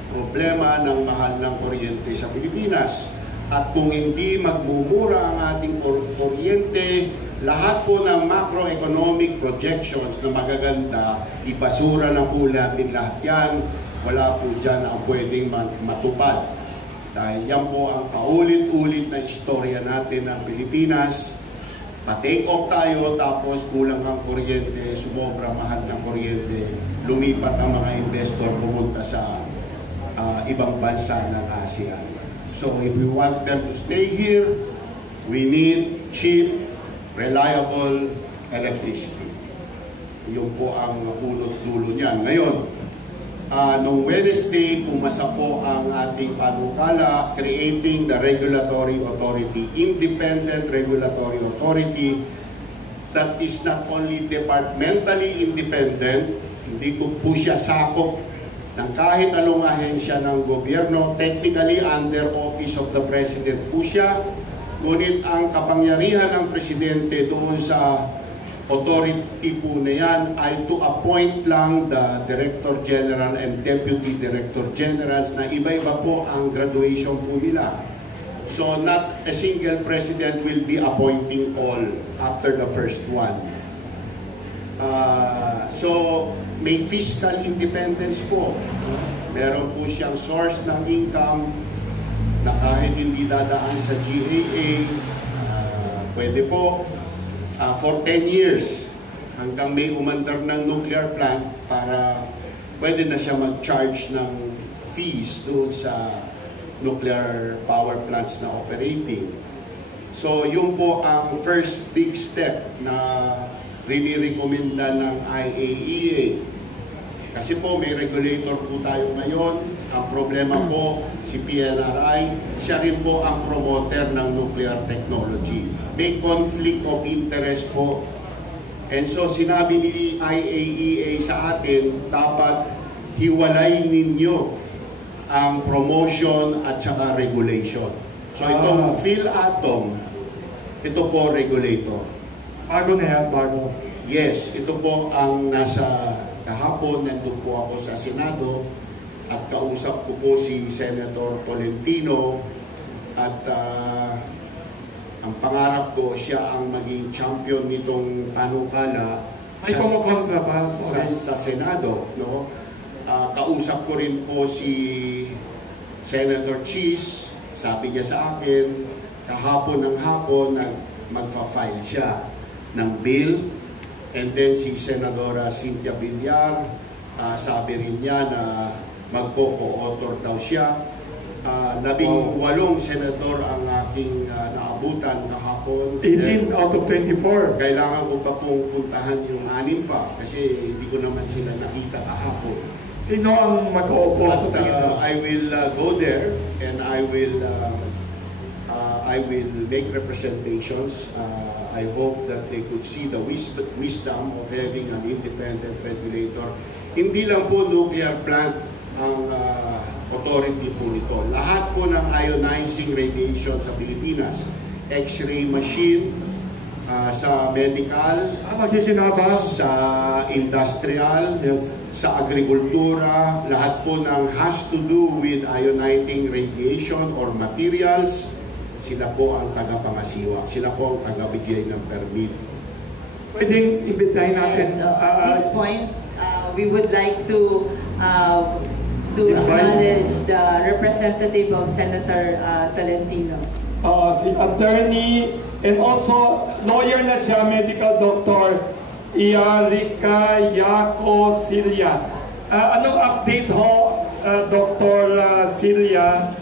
problema ng mahal ng kuryente sa Pilipinas. At kung hindi magmumura ang ating kuryente, lahat po ng macroeconomic projections na magaganda, ibasura na po natin lahat yan. Wala po dyan ang pwedeng matupad. Dahil yan po ang paulit-ulit na istorya natin ng Pilipinas. Pa-take off tayo, tapos kulang ang kuryente, sumobra mahal ng kuryente, lumipat ang mga investor pumunta sa ibang bansa ng ASEAN. So if we want them to stay here, we need cheap, reliable electricity. Yun po ang punot-dulo niyan. Ngayon, noong Wednesday, pumasa po ang ating panukala creating the regulatory authority, independent regulatory authority that is not only departmentally independent, hindi ko po siya sakop ng kahit anong ahensya ng gobyerno, technically under office of the President po siya, Ngunit ang kapangyarihan ng Presidente doon sa authority po na yan ay to appoint lang the Director General and Deputy Director Generals na iba-iba po ang graduation po nila. So not a single President will be appointing all after the first one. So may fiscal independence po. Meron po siyang source ng income na kahit hindi dadaan sa GAA, pwede po for 10 years hanggang may umandar ng nuclear plant para pwede na siya mag-charge ng fees doon sa nuclear power plants na operating. So yun po ang first big step na rinirekomenda ng IAEA. Kasi po may regulator po tayo ngayon. Ang problema po si PNRI, siya rin po ang promoter ng nuclear technology. May conflict of interest po. And so sinabi ni IAEA sa atin, dapat hiwalay ninyo ang promotion at saka regulation. So itong PhilAtom, ito po regulator. Bago na yan, bago. Yes, ito po ang nasa kahapon, nandun po ako sa Senado at kausap ko po si Senator Tolentino at ang pangarap ko siya ang maging champion nitong panukala May kumukontra pa sa Senado. No? Kausap ko rin po si Senator Cheese, sabi niya sa akin, kahapon ng hapon magfa-file siya ng bill. And then si Senadora Cynthia Villar, sabi rin niya na magpo-co-author daw siya. 18 senador ang aking naabutan kahapon. 18 out of 24. Kailangan ko pa pong puntahan yung 6 pa kasi hindi ko naman sila nakita kahapon. Sino ang mag-uupo sa tingin? I will go there and I will make representations. I hope that they could see the wisdom of having an independent regulator. Hindi lang po nuclear plant ang authority po nito. Lahat po ng ionizing radiation sa Pilipinas, X-ray machine, sa medical, sa industrial, yes, sa agrikultura, lahat po ng has to do with ionizing radiation or materials, sila po ang tagapangasiwa. Sila po ang tagabigay ng permit. Pwedeng imbitahin natin. Yes, at this point, we would like to acknowledge the representative of Senator Tolentino. Si attorney and also lawyer na siya, medical doctor, Iarika Yako Silya. Anong update ho, Dr. Silya?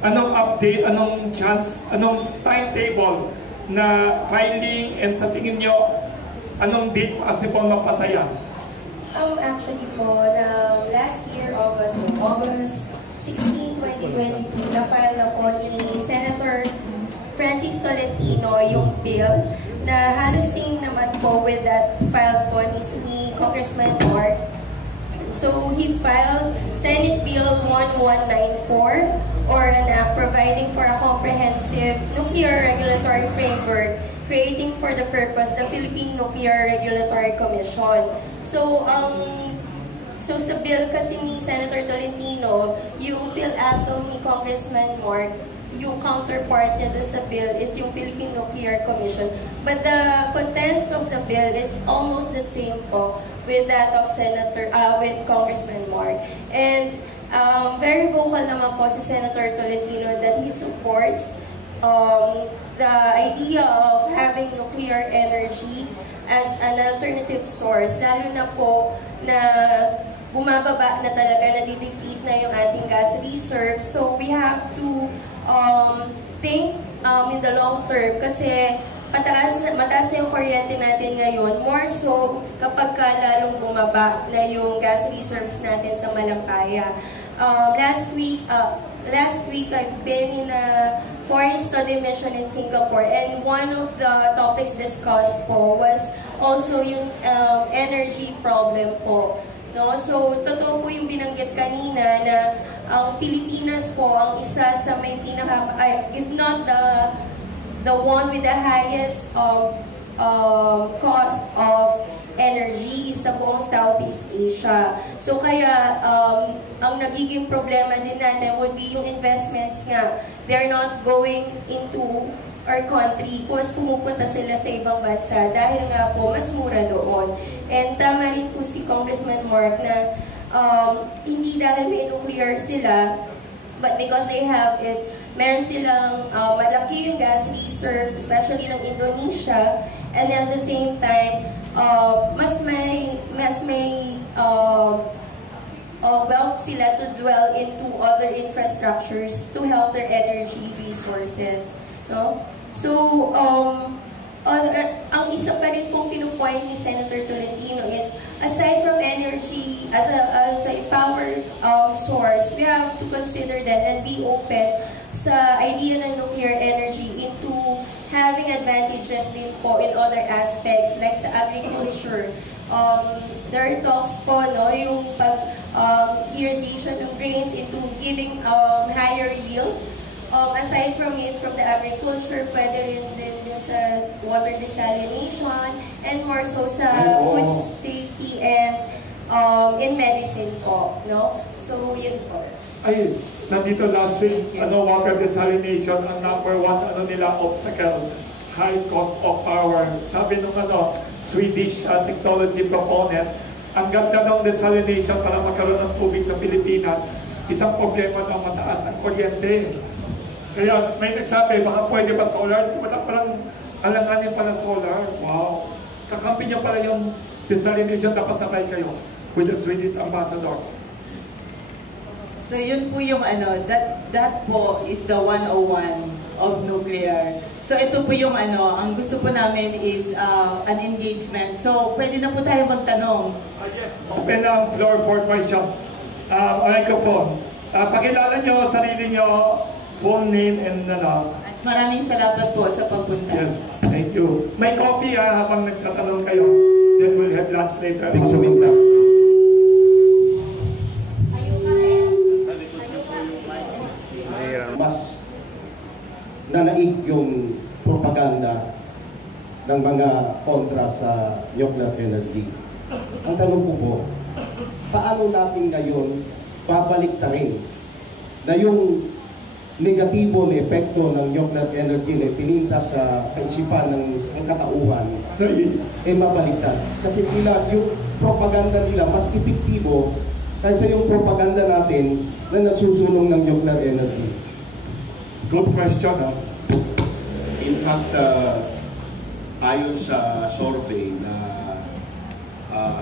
Anong update, anong chance, anong timetable na filing and sa tingin nyo, anong date possible mapasaya? Actually po, last year, August 16, 2022, na-file na po ni Senator Francis Tolentino yung bill na halusing naman po with that file po ni Congressman Mark. So he filed Senate Bill 1194 or an act providing for a comprehensive nuclear regulatory framework creating for the purpose the Philippine Nuclear Regulatory Commission. So sa bill kasi ni Senator Tolentino, yung PhilAtom ni Congressman Mark, yung counterpart niya dun sa bill is yung Philippine Nuclear Commission. But the content of the bill is almost the same po with that of with Congressman Mark. And very vocal naman po si Senator Tolentino that he supports the idea of having nuclear energy as an alternative source, lalo na po na bumababa na talaga, nadideplete na yung ating gas reserves. So we have to think in the long term kasi mataas na yung kuryente natin ngayon, more so kapag lalong bumaba na yung gas reserves natin sa Malampaya. Last week I've been in a foreign study mission in Singapore, and one of the topics discussed po was also yung energy problem po. No? So, totoo po yung binanggit kanina na ang Pilipinas po ang isa sa may if not the the one with the highest cost of energy is sa buong Southeast Asia. So kaya ang nagiging problema din natin would be yung investments nga. They're not going into our country kung mas pumupunta sila sa ibang bansa dahil nga po mas mura doon. And tama rin po si Congressman Mark na hindi dahil may nuclear sila, but because they have it, meron silang malaki yung gas reserves, especially ng Indonesia, and then at the same time, mas may wealth sila to dwell into other infrastructures to help their energy resources. No? So, ang isa pa rin pong pinupoint ni Senator Tolentino is, aside from energy as a power source, we have to consider that and be open sa idea ng nuclear energy into having advantages din po in other aspects like sa agriculture. There are talks po, no, yung irrigation ng grains into giving higher yield. Aside from it, from the agriculture, pwede rin din sa water desalination, and more so sa food safety and in medicine po, no? So, yun po. Ay, nandito last week, water desalination, ang number one, nila, obstacle, high cost of power. Sabi nung Swedish technology proponent, ang ganda ng desalination para magkaroon ng tubig sa Pilipinas, isang problema ng mataas ang kuryente. Kaya may nagsabi, baka pwede ba solar? Wala palang alanganin pala solar. Wow! Kakampi niya pala yung desalination, dapat sabay kayo with the Swedish ambassador. So yun po yung that po is the 101 of nuclear. So ito po yung ang gusto po namin is an engagement. So pwede na po tayo magtanong. Yes, open ang floor for questions. Microphone. Pakilala nyo, sarili nyo, full name and Maraming salamat po sa pagpunta. Yes, thank you. May coffee habang nagtatanong kayo. Then we'll have lunch later. Mas nanaig yung propaganda ng mga kontra sa nuclear energy. Ang tanong ko po, paano natin ngayon babalik rin na yung negatibo na epekto ng nuclear energy na pininta sa kaisipan ng sangkatauhan mabaliktad. Kasi yung propaganda nila mas epektibo kaysa yung propaganda natin na nagsusulong ng nuclear energy. Good question, In fact, ayon sa survey na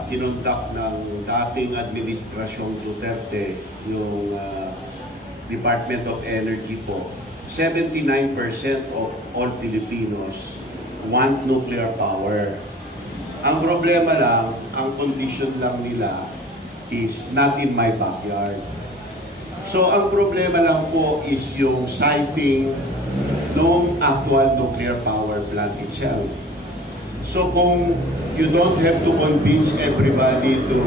kinonduct ng dating administrasyong Duterte, yung Department of Energy po, 79% of all Filipinos want nuclear power. Ang problema lang, ang condition lang nila is not in my backyard. So ang problema lang po is yung siting ng actual nuclear power plant itself. So kung you don't have to convince everybody to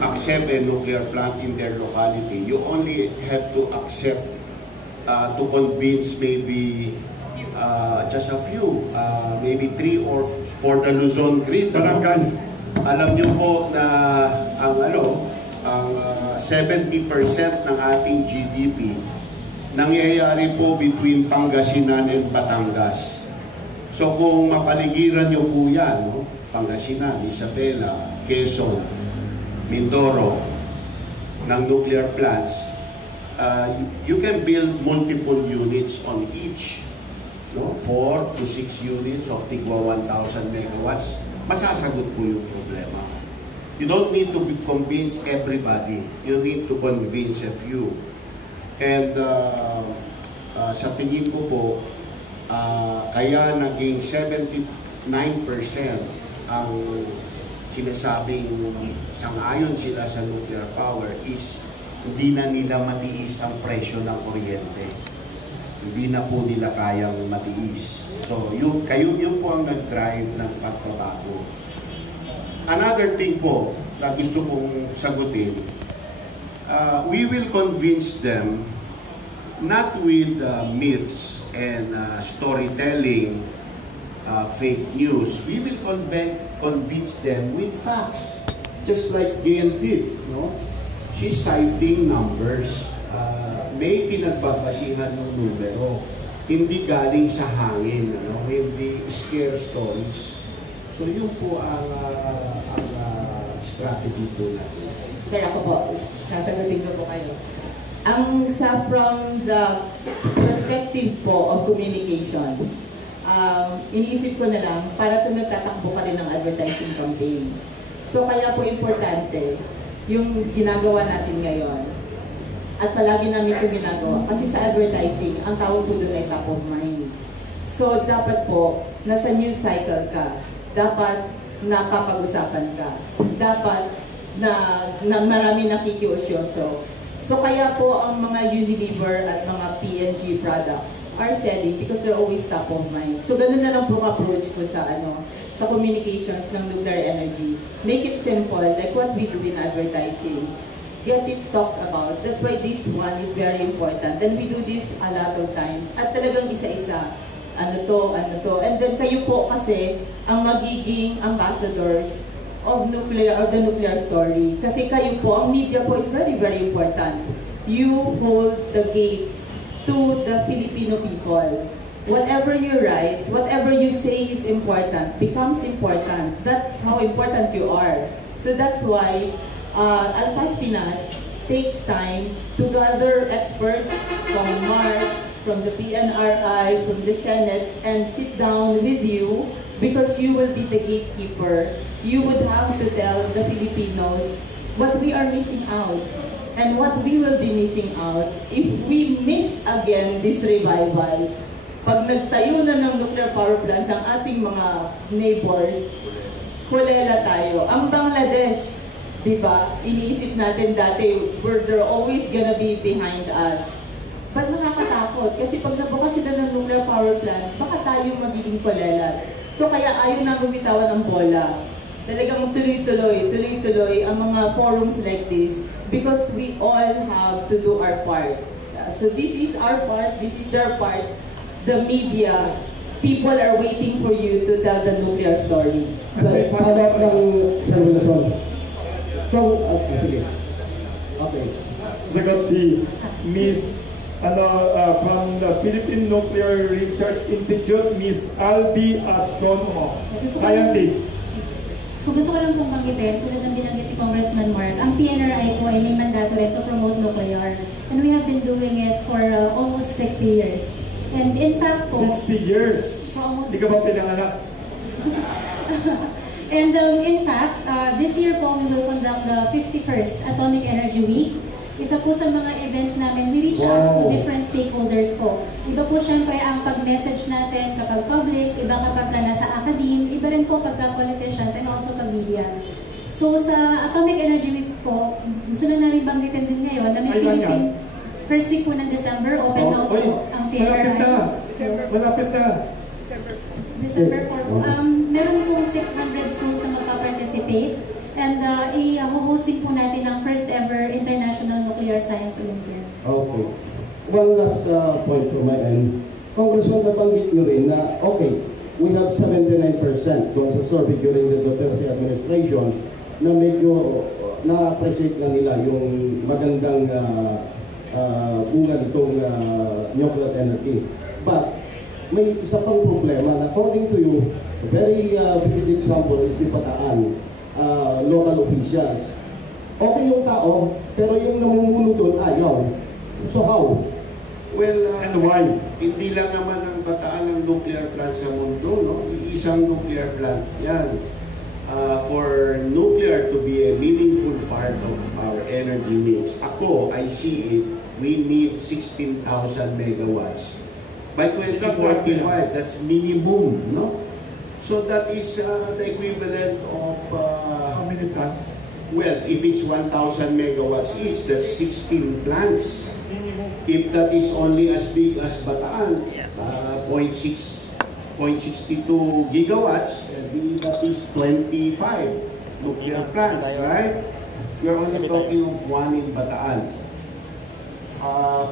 accept a nuclear plant in their locality, you only have to accept to convince maybe just a few, maybe 3 or 4 the Luzon grid. Barangays. Alam niyo po na ang 70% ng ating GDP nangyayari po between Pangasinan and Batangas. So kung mapaligiran niyo po yan, Pangasinan, Isabela, Quezon, Mindoro, ng nuclear plants, you can build multiple units on each. 4 to 6 units of tigwa 1,000 megawatts, masasagot po yung problema. You don't need to convince everybody. You need to convince a few. And sa tingin ko po, kaya naging 79% ang sinasabing sangayon sila sa nuclear power is hindi na nila matiis ang presyo ng kuryente. Hindi na po nila kayang matiis. So, kayo po ang nag-drive ng pagbabago. Another thing po na gusto kong sagutin, we will convince them not with myths and storytelling, fake news. We will convince them with facts, just like Gail did. No? She's citing numbers. May pinagbabasihan ng numero. Hindi galing sa hangin, ano? Hindi scare stories. So yun po ang strategy po natin. Sir, ako po, sasagutin ko po kayo. From the perspective po of communications, iniisip ko na lang, para ito nagtatakbo ka rin ng advertising campaign. So kaya po importante, yung ginagawa natin ngayon, at palagi namin ito ginagawa. Kasi sa advertising, ang tawag po doon ay top of mind. So, dapat po, nasa news cycle ka. Dapat napapag-usapan ka. Dapat na marami nakikiusyoso. So, kaya po ang mga Unilever at mga P&G products are selling because they're always top of mind. So, ganun na lang po approach ko sa sa communications ng nuclear energy. Make it simple, like what we do in advertising. Get it talked about. That's why this one is very important. And we do this a lot of times. At talagang isa-isa, ano to. And then kayo po kasi ang magiging ambassadors of the nuclear story. Kasi kayo po, ang media po is very, very important. You hold the gates to the Filipino people. Whatever you write, whatever you say is important, becomes important. That's how important you are. So that's why Alpas Pinas takes time to gather experts from MARC, from the PNRI, from the Senate, and sit down with you because you will be the gatekeeper. You would have to tell the Filipinos what we are missing out and what we will be missing out if we miss again this revival. Pag nagtayo na ng nuclear power plants ang ating mga neighbors, kulela tayo. Ang Bangladesh, diba? Iniisip natin dati, they're always gonna be behind us. But nakakatakot kasi pag nabukas sila ng nuclear power plant, baka tayo magiging kulela. So kaya ayaw na gumitawan ng bola. Talagang tuloy-tuloy ang mga forums like this because we all have to do our part. So this is our part, this is their part. The media, people are waiting for you to tell the nuclear story. Follow-up ng Sir Wilson. Okay. Sagot si Miss from the Philippine Nuclear Research Institute, Miss Albi Astronomo, scientist. Kung gusto ko lang pong banggitin, tulad ng binanggit ni Congressman Mark, ang PNRI po ay may mandato rin to promote nuclear. And we have been doing it for almost 60 years. And in fact po... 60 years? Hindi ka ba pinanganak? And in fact, this year po, we will conduct the 51st Atomic Energy Week. Isa po sa mga events namin, we reach out to different stakeholders po. Iba po syempre ang pag-message natin kapag public, iba kapag nasa academe, iba rin po pagka politicians and also pag media. So sa Atomic Energy Week po, gusto na namin banggitin din ngayon na may Philippine first week po ng December, open house po ang PNRI. Malapit na. December 4 po. Meron pong 600 schools na magpa-participate and i-hosting po natin ang first ever International Nuclear Science Olympiad. Okay. One last point from my end. Congressman, nabanggit nyo rin na, okay, we have 79% doon sa survey during the Duterte administration na medyo na-appreciate na nila yung magandang bunga nitong nuclear energy. But, may isa pang problema na according to you, a very vivid example is di Bataan, local officials. Okay yung tao, pero yung namumuno doon ayaw. So how? Well, and why? Hindi lang naman ang Bataan ng nuclear plant sa mundo, no? Isang nuclear plant yan. For nuclear to be a meaningful part of our energy mix, I see it, we need 16,000 megawatts. By 2045, that's minimum, no? So that is the equivalent of... how many plants? Well, if it's 1,000 megawatts each, that's 16 plants. Minimum. If that is only as big as Bataan, 0.62 gigawatts, that is 25 nuclear plants, right? We're only talking of one in Bataan.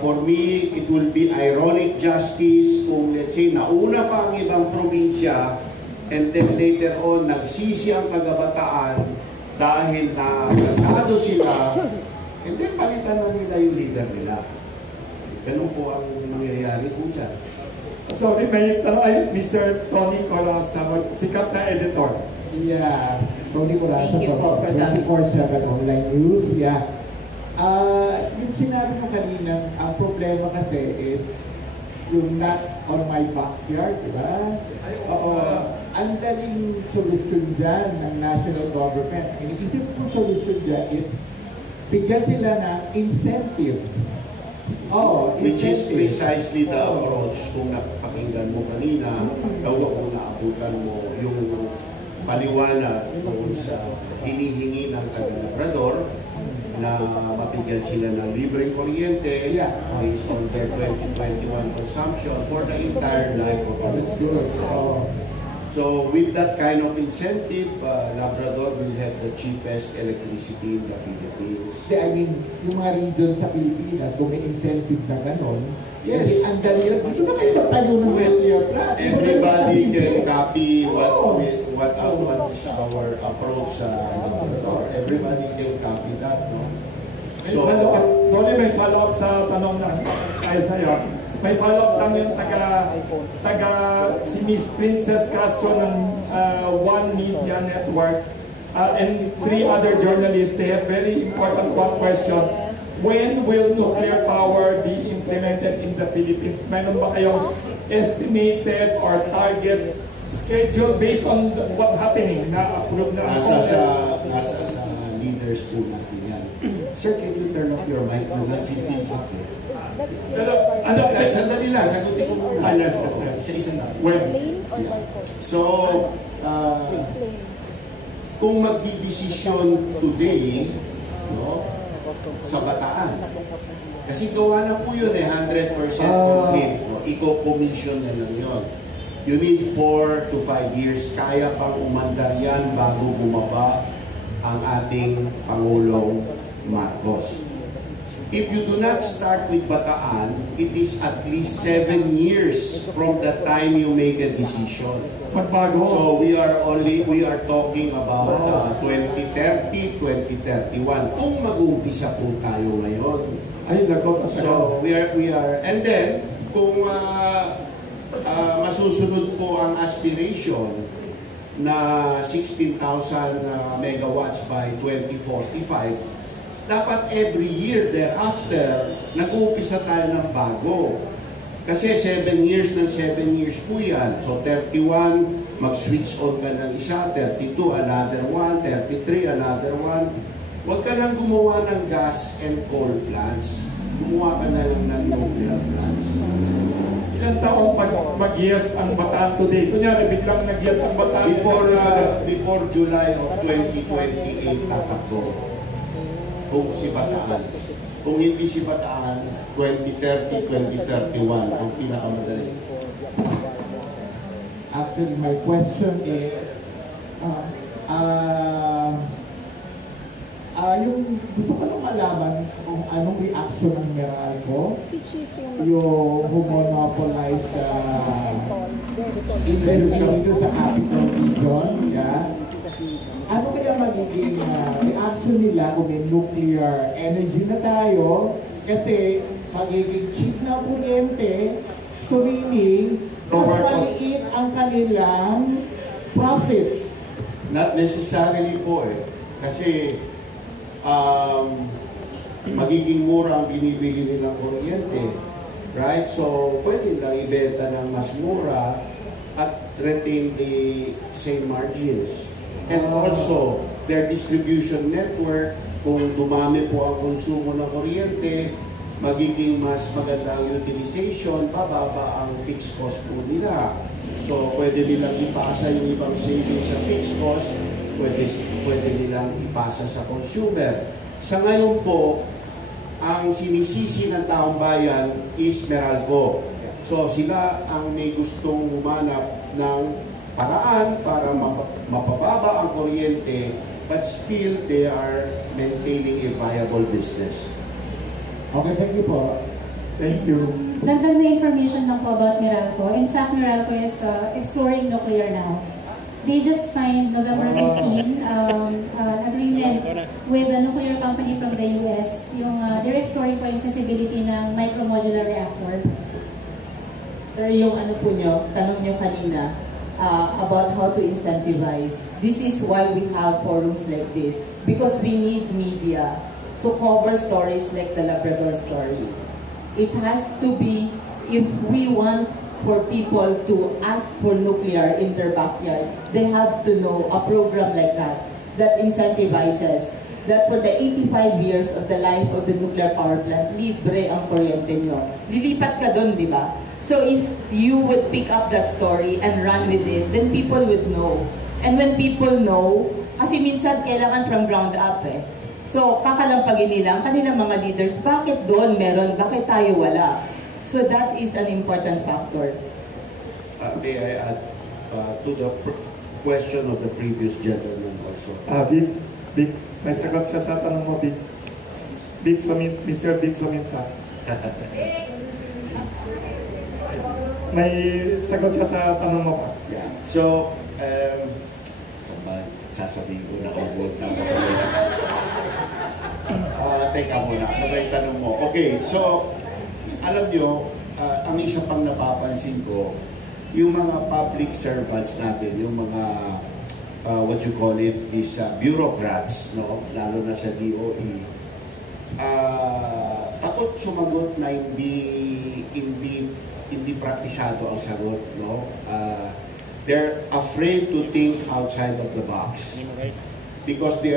For me, it will be ironic justice kung let's say nauna pa ang ibang probinsya and then later on nagsisi ang Tagabataan dahil nakasado sila and then palitan na nila yung leader nila. Ganun po ang nangyayari po dyan. Sorry, may ay Mr. Tony Corazza, sikat na editor. Yeah, Tony Corazza Thank you po, from 24/7 Online News. Yeah. Yung sinabi mo kanina, ang problema kasi is yung not on my backyard, di ba? Oo. Ang daling solusyon dyan ng national government. Ang isip kong solusyon dyan is bigyan sila ng incentive. Which is precisely the approach kung nakapakinggan mo kanina, kung naabutan mo yung paliwanag sa hinihingi ng taga-labrador na mabigyan sila ng libreng kuryente based on their 2021 consumption for the entire life of our good. So with that kind of incentive, Labrador will have the cheapest electricity in the Philippines. I mean, yung mga region sa Pilipinas, kung may incentive na gano'n, yes. Ang dali lang. Dito na kayo magtayo ng nuclear plant. Everybody can copy what is our approach sa Labrador. Everybody can copy that, no? So, sorry, may follow-up sa tanong na ay sa'yo. May follow-up lang yung taga si Miss Princess Castro ng One Media Network and 3 other journalists. They have very important one question. When will nuclear power be implemented in the Philippines? Mayroon ba kayong estimated or target schedule based on what's happening na approve na? Nasa sa leaders po natin yan. Sir, can you turn off your mic? Nag-feedback eh. Pero, Sandali lang, sagutin ko muna. Yes. Isa-isa lang. When? Yeah. So, kung magdidesisyon today, no, sa Bataan, kasi gawa na po yun 100% complete. No? Eco-commission na lang yun. You need 4 to 5 years. Kaya pang umandar yan bago bumaba ang ating Pangulong Marcos. If you do not start with Bataan, it is at least 7 years from the time you make a decision. Magbago. So we are talking about 2030, 2031. Kung mag-uumpisa po tayo ngayon. Ay, so we are, and then kung masusunod po ang aspiration na 16,000 megawatts by 2045, dapat every year thereafter, nag-uumpisa tayo ng bago. Kasi 7 years ng 7 years po yan. So 31, mag-switch on ka ng isa, 32, another one, 33, another one. Huwag ka nang gumawa ng gas and coal plants. Gumawa ka na lang ng nuclear plants. Ilang taong mag-yes ang Bataan today? Kunyari, biglang nag-yes ang Bataan. Before July of 2028, tatakbo. Kung si Bataan. Kung hindi si Bataan, 2030, 2031 ang pinakamadali. Actually, my question is, yung gusto ko lang malaman kung anong reaction ng Meralco, yung who monopolized the industry dito sa capital region, ano kaya magiging reaction nila kung may nuclear energy na tayo kasi magiging cheap na kuryente, so meaning mas maliit ang kanilang profit. Not necessarily po kasi magiging mura ang binibili nilang kuryente, right? So pwede lang ibenta ng mas mura at retain the same margins. And also, their distribution network, kung dumami po ang konsumo ng kuryente, magiging mas maganda ang utilization, bababa ang fixed cost po nila. So, pwede nilang ipasa yung ibang savings sa fixed cost, pwede nilang ipasa sa consumer. Sa ngayon po, ang sinisisi ng taong bayan is Meralco. So, sila ang may gustong humanap ng paraan para mapababa ang kuryente, but still they are maintaining a viable business. Okay, thank you po. Thank you. Dagdag na information lang po about Meralco. In fact, Meralco is exploring nuclear now. They just signed November 15 an agreement with a nuclear company from the US. They're exploring po yung feasibility ng micro-modular reactor. Sir, yung ano po nyo, tanong nyo kanina about how to incentivize. This is why we have forums like this. Because we need media to cover stories like the Labrador story. It has to be, if we want for people to ask for nuclear in their backyard, they have to know a program like that incentivizes that for the 85 years of the life of the nuclear power plant, libre ang kuryente nyo. Lilipat ka doon, di ba? So if you would pick up that story and run with it, then people would know. And when people know, kasi minsan kailangan from ground up eh. So kakalampagin nila ang kanilang mga leaders, bakit doon meron, bakit tayo wala? So that is an important factor. May I add to the question of the previous gentleman also? Vic, may sagot siya sa tanong mo, Vic. Mr. Vic Sominta. May sagot siya sa tanong mo pa. Yeah. So, sasabihin ko na ubod na teka muna, ano ba yung tanong mo? Okay, so, alam nyo, ang isa pang napapansin ko, yung mga public servants natin, yung mga, what you call it, these bureaucrats, no? Lalo na sa DOE, takot sumagot na hindi praktisado ang sagot, no? They're afraid to think outside of the box because they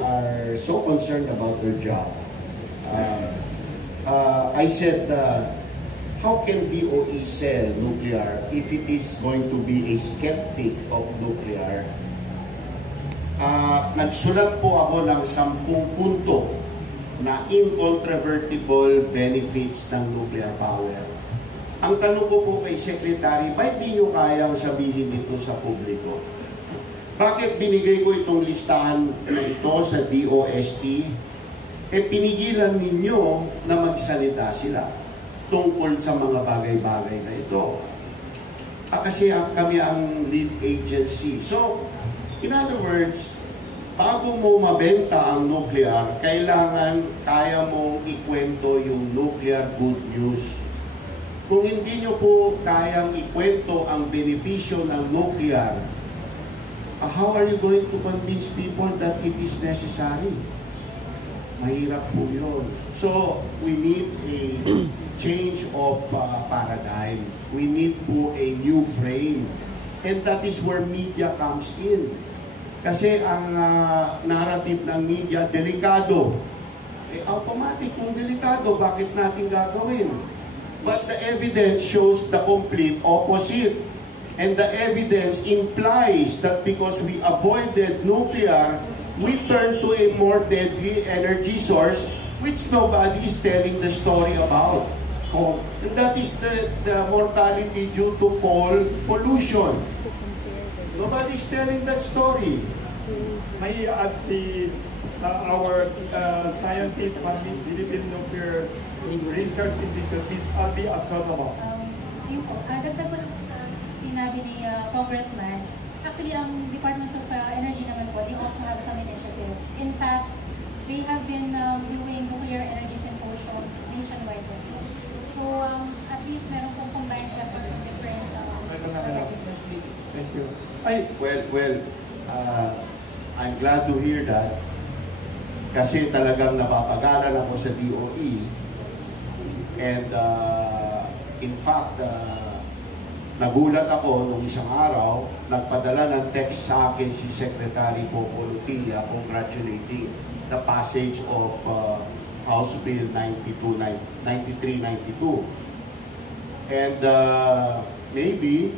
are so concerned about their job. I said, how can DOE sell nuclear if it is going to be a skeptic of nuclear? Nagsulat po ako ng 10 punto na incontrovertible benefits ng nuclear power. Ang tanong ko po kay Secretary, ba't di nyo kayang sabihin ito sa publiko? Bakit binigay ko itong listahan na ito sa DOST? Pinigilan ninyo na magsalita sila tungkol sa mga bagay-bagay na ito. Kasi kami ang lead agency. So, in other words, bago mo mabenta ang nuclear, kailangan kaya mong ikwento yung nuclear good news. Kung hindi nyo po kayang ikwento ang benepisyo ng nuclear, how are you going to convince people that it is necessary? Mahirap po yun. So, we need a change of paradigm. We need po a new frame. And that is where media comes in. Kasi ang narrative ng media, delikado. Automatic kung delikado, bakit natin gagawin? But the evidence shows the complete opposite. And the evidence implies that because we avoided nuclear, we turn to a more deadly energy source which nobody is telling the story about. And that is the mortality due to coal pollution. Nobody is telling that story. May add si our scientist from the Philippine Nuclear Research Institute, Ms. Albi Astronomo. Yun po, dagdag ko lang sinabi ni Congressman, actually ang Department of Energy naman po, they also have some initiatives. In fact, they have been doing nuclear energy symposium nationwide. So at least meron pong combined effort from different organizations. Thank you. Well, I'm glad to hear that kasi talagang napapagalan ako sa DOE and in fact nagulat ako nung isang araw, nagpadala ng text sa akin si Secretary Popo Lutilla congratulating the passage of House Bill 9392. And maybe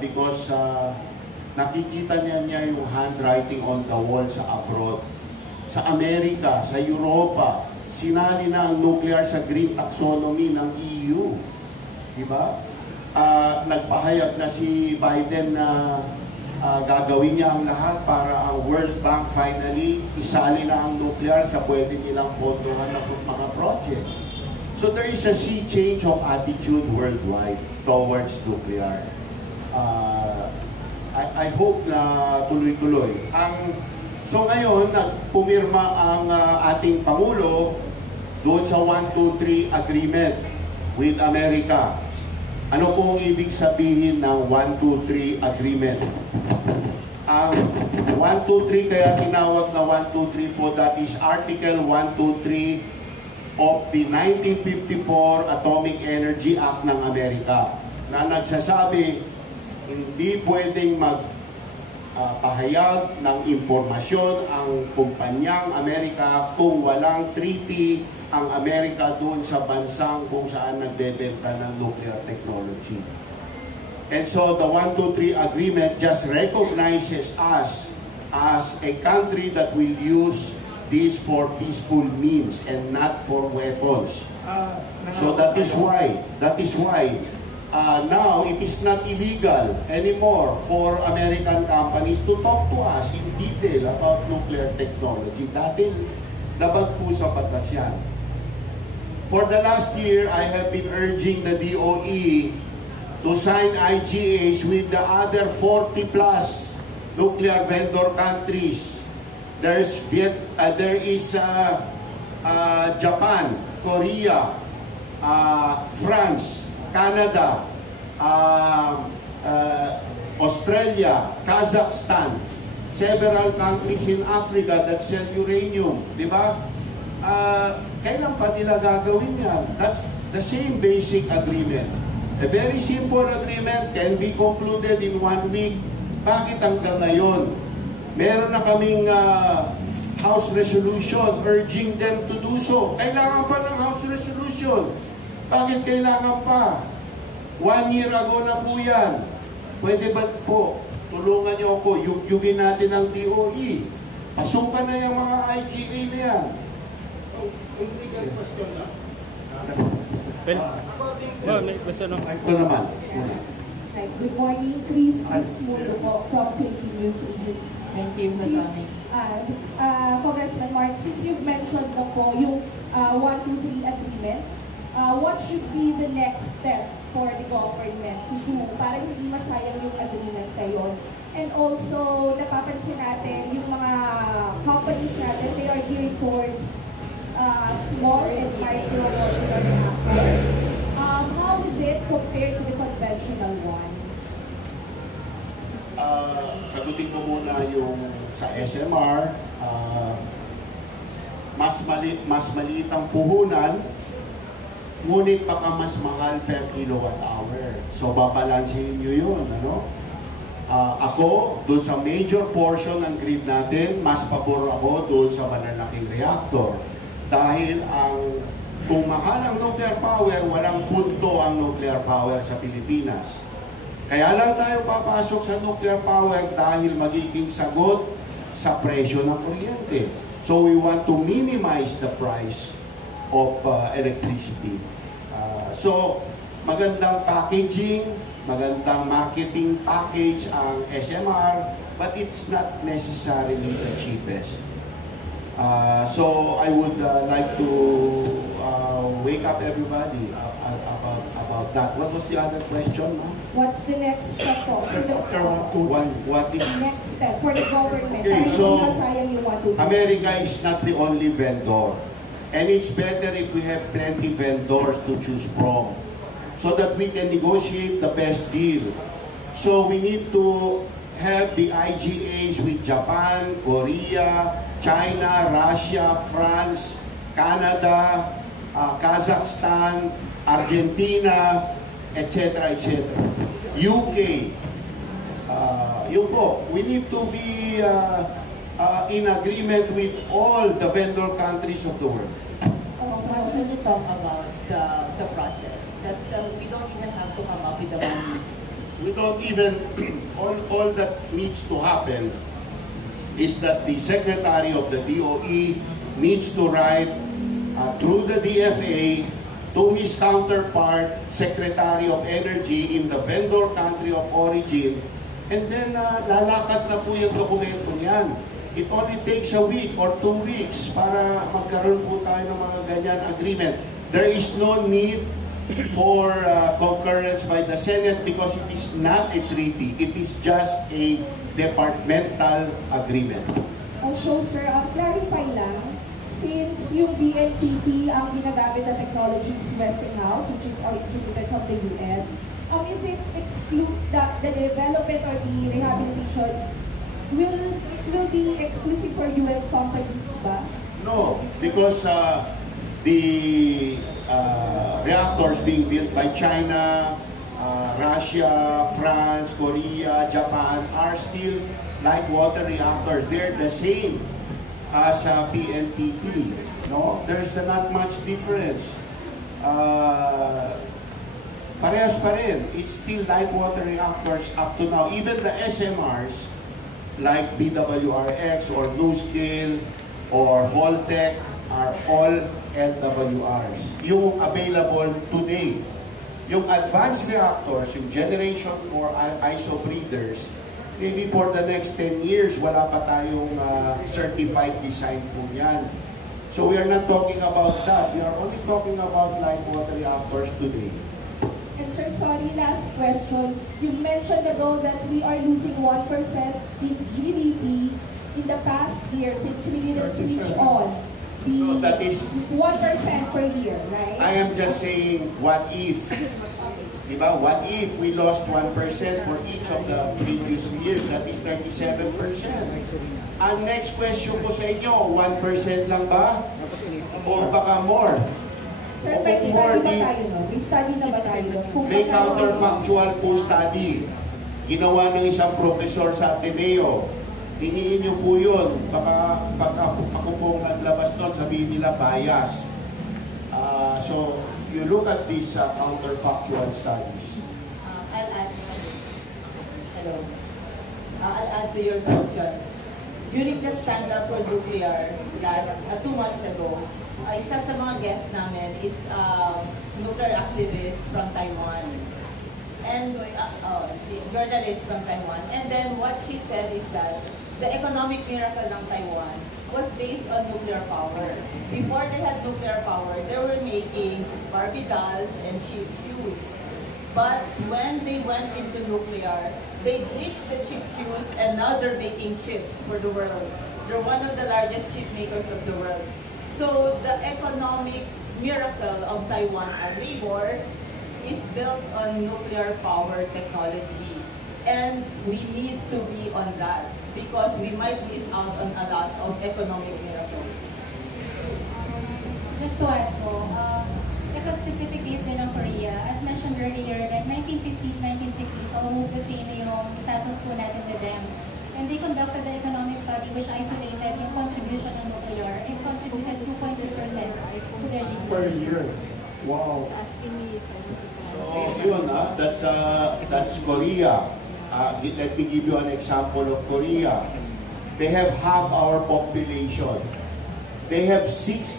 because nakikita niya yung handwriting on the wall sa abroad. Sa Amerika, sa Europa, sinali na ang nuclear sa green taxonomy ng EU. Diba? Nagpahayag na si Biden na gagawin niya ang lahat para ang World Bank finally isali na ang nuclear sa pwede nilang pondohan na mga project. So there is a sea change of attitude worldwide towards nuclear. I hope na tuloy-tuloy. So ngayon, pumirma ang ating Pangulo doon sa 123 agreement with America. Ano pong ibig sabihin ng 123 agreement? Ang 123 kaya tinawag na 123 po, that is Article 123 of the 1954 Atomic Energy Act ng Amerika, na nagsasabi hindi pwedeng magpahayag ng impormasyon ang kumpanyang Amerika kung walang treaty ang Amerika doon sa bansang kung saan nagbebenta ng nuclear technology. And so the 123 agreement just recognizes us as a country that will use this for peaceful means and not for weapons. So that is why now it is not illegal anymore for American companies to talk to us in detail about nuclear technology. Dati labag po sa batas yan. For the last year, I have been urging the DOE to sign IGAs with the other 40 plus nuclear vendor countries. There is Japan, Korea, France, Canada, Australia, Kazakhstan, several countries in Africa that sell uranium, di ba? Kailan pa nila gagawin yan? That's the same basic agreement. A very simple agreement can be concluded in 1 week. Bakit hanggang ngayon? Meron na kaming House resolution urging them to do so. Kailangan pa ng House resolution. Bakit kailangan pa? 1 year ago na po yan. Pwede ba po, tulungan niyo ako, yugyugin natin ang DOE. Pasukan na yung mga IGA na yan. Ito naman. Good morning, Chris Mundo po from Philippine News Agency. Thank you for coming. Congressman Mark, since you've mentioned na po yung 123 agreement, what should be the next step for the government to do para hindi masayang yung agreement kayo? And also, napapansin natin yung mga companies natin, they are geared towards small and micro actors. How is it compared to the conventional one? Sagutin ko muna yung sa SMR. Mas maliit ang puhunan, ngunit baka mas mahal per kilowatt hour. So babalansin nyo yun, ano? Ako, doon sa major portion ng grid natin, mas pabor ako doon sa malalaking reactor. Dahil kung mahal ang nuclear power, walang punto ang nuclear power sa Pilipinas. Kaya lang tayo papasok sa nuclear power dahil magiging sagot sa presyo ng kuryente. So we want to minimize the price of electricity. So magandang packaging, magandang marketing package ang SMR, but it's not necessarily the cheapest. So I would like to wake up everybody about that. What was the other question? What's the next step po? What is next step for the government? Okay, so America is not the only vendor. And it's better if we have plenty vendors to choose from so that we can negotiate the best deal. So we need to have the IGAs with Japan, Korea, China, Russia, France, Canada, Kazakhstan, Argentina, etc., etc. UK. Yun po, we need to be in agreement with all the vendor countries of the world. When you talk about the process, that we don't even have to come up with the money. We don't even, all that needs to happen is that the Secretary of the DOE needs to write through the DFA to his counterpart, Secretary of Energy in the vendor country of origin, And then lalakad na po yung dokumento niyan. It only takes a week or 2 weeks para magkaroon po tayo ng mga ganyan agreement. There is no need for concurrence by the Senate because it is not a treaty. It is just a departmental agreement. Also, sir, clarify lang, since yung BNPP ang ginagamit na technology is Westinghouse, which is originated from the US, is it exclude the development or the rehabilitation will be exclusive for US companies ba? No, because the reactors being built by China, Russia, France, Korea, Japan are still light water reactors. They're the same as PNPP. No, there's not much difference. Parehas pa rin. It's still light water reactors up to now. Even the SMRs like BWRX or NuScale or Holtec are all LWRs. Yung available today. Yung advanced reactors, yung generation 4 ISO breeders, maybe for the next 10 years, wala pa tayong certified design po yan. So we are not talking about that. We are only talking about light water reactors today. And sir, sorry, last question. You mentioned ago that we are losing 1% in GDP in the past year since we didn't switch on the that is 1% per year, right? I am just saying, what if? Diba? What if we lost 1% for each of the previous years? That is 37%. Ang next question ko sa inyo, 1% lang ba? O baka more? Sir, may study ba tayo, no? May study na ba tayo? May counterfactual po study. Ginawa ng isang professor sa Ateneo. Tinginin niyo po yun. Baka pag ako pong naglabas doon, sabihin nila bias. So, you look at these counterfactual studies. I'll add. Hello. I'll add to your question. During the stand-up for nuclear last 2 months ago, isa sa mga guest namin is nuclear activist from Taiwan. And journalist from Taiwan. And then what she said is that the economic miracle ng Taiwan was based on nuclear power. Before they had nuclear power, they were making Barbie dolls and cheap shoes. But when they went into nuclear, they ditched the cheap shoes and now they're making chips for the world. They're one of the largest chip makers of the world. So the economic miracle of Taiwan labor is built on nuclear power technology. And we need to be on that because we might miss out on a lot of economic miracles. Just to add po, ito specific case din ng Korea. As mentioned earlier, like 1950s, 1960s, almost the same yung status po natin with them. And they conducted the economic study which isolated yung contribution ng nuclear. It contributed 2.2% to their GDP. Per year. Wow. So, yun that's Korea. Let me give you an example of Korea. They have half our population. They have 6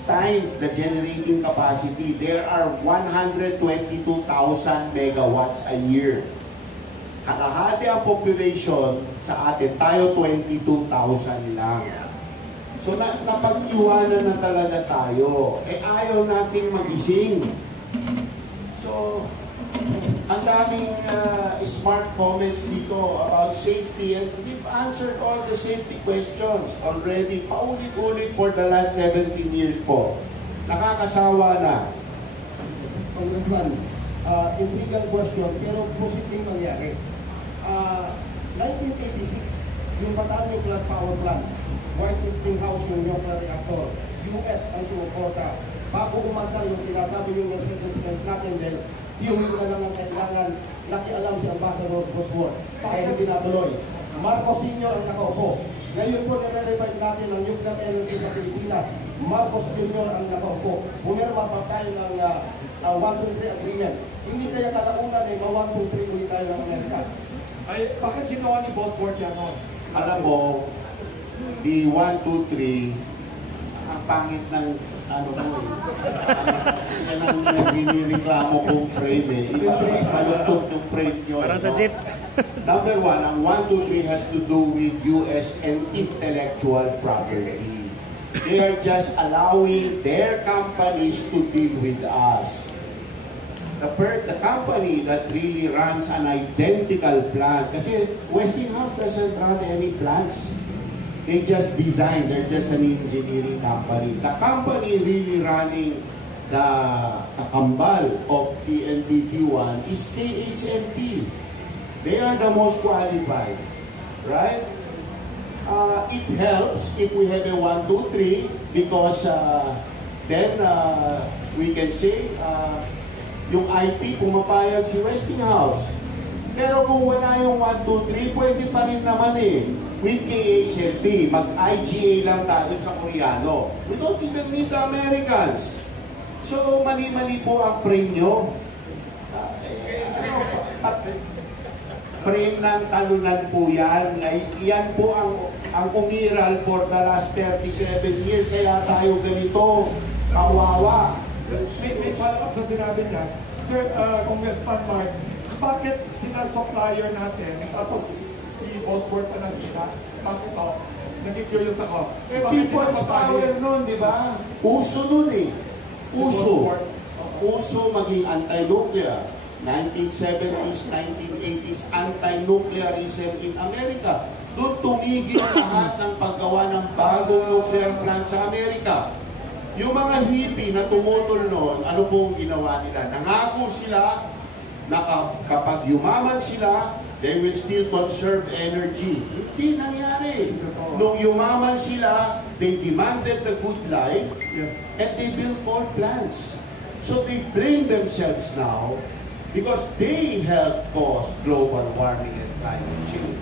times the generating capacity. There are 122,000 megawatts a year. Kalahati ang population sa atin, tayo 22,000 lang. So napag-iwanan na talaga tayo. Ayaw nating magising. So, ang daming smart comments dito about safety and we've answered all the safety questions already. Paulit-ulit for the last 17 years po. Nakakasawa na. Congressman, intriguing question, pero positive nangyari. 1986, yung Bataan Nuclear Power Plant, White Westinghouse yung nuclear reactor, US ang sumuporta. Bago umanda yung sinasabi yung Mercedes-Benz natin din, yung lang ang kailangan, nakialam si Ambassador Bosworth, kaya hindi natuloy. Marcos Sr. ang nakaupo. Ngayon po nire-revive natin ang nuclear energy sa Pilipinas. Marcos Jr. ang nakaupo. Pumirma pa tayo ng 123 agreement. Hindi kaya kalaunan ay ma-123 ulit tayo ng Amerika. Ay, bakit ginawa ni Bosworth yan nun? Alam mo, the 123, ang pangit ng ano mo eh. Yan ang rinireklamo kong frame eh. Malutog yung frame nyo. Parang sa jeep. Number one, ang 1, 2, 3 has to do with US and intellectual property. They are just allowing their companies to deal with us. The company that really runs an identical plant, kasi Westinghouse doesn't run any plants. They just design, they're just an engineering company. The company really running the kakambal of PNPP1 is KHNP. They are the most qualified, right? It helps if we have a 1, 2, 3 because then we can say yung IP pumapayag si Westinghouse. Pero kung wala yung 1, 2, 3, pwede pa rin naman eh. With KHNP, mag-IGA lang tayo sa Koreano. We don't even need the Americans. So, mali-mali po ang frame nyo. Frame ng talunan po yan. Yan po ang umiral for the last 37 years. Kaya tayo ganito. Kawawa. May follow-up sa sinabi niya. Sir, Congressman Mark, bakit sila supplier natin, tapos si Bosworth pa nagkita? Bakit ito? Nag-curious ako. People's power nun, di ba? Uso nun eh. Uso. Uso maging anti-nuclear. 1970s, 1980s, anti-nuclearism in America. Doon tumigil lahat ng paggawa ng bagong nuclear plant sa Amerika. Yung mga hippie na tumutol noon, ano pong ginawa nila? Nangako sila na kapag yumaman sila, they will still conserve energy. Hindi nangyari. Nung yumaman sila, they demanded the good life and they built coal plants. So they blame themselves now because they helped cause global warming and climate change.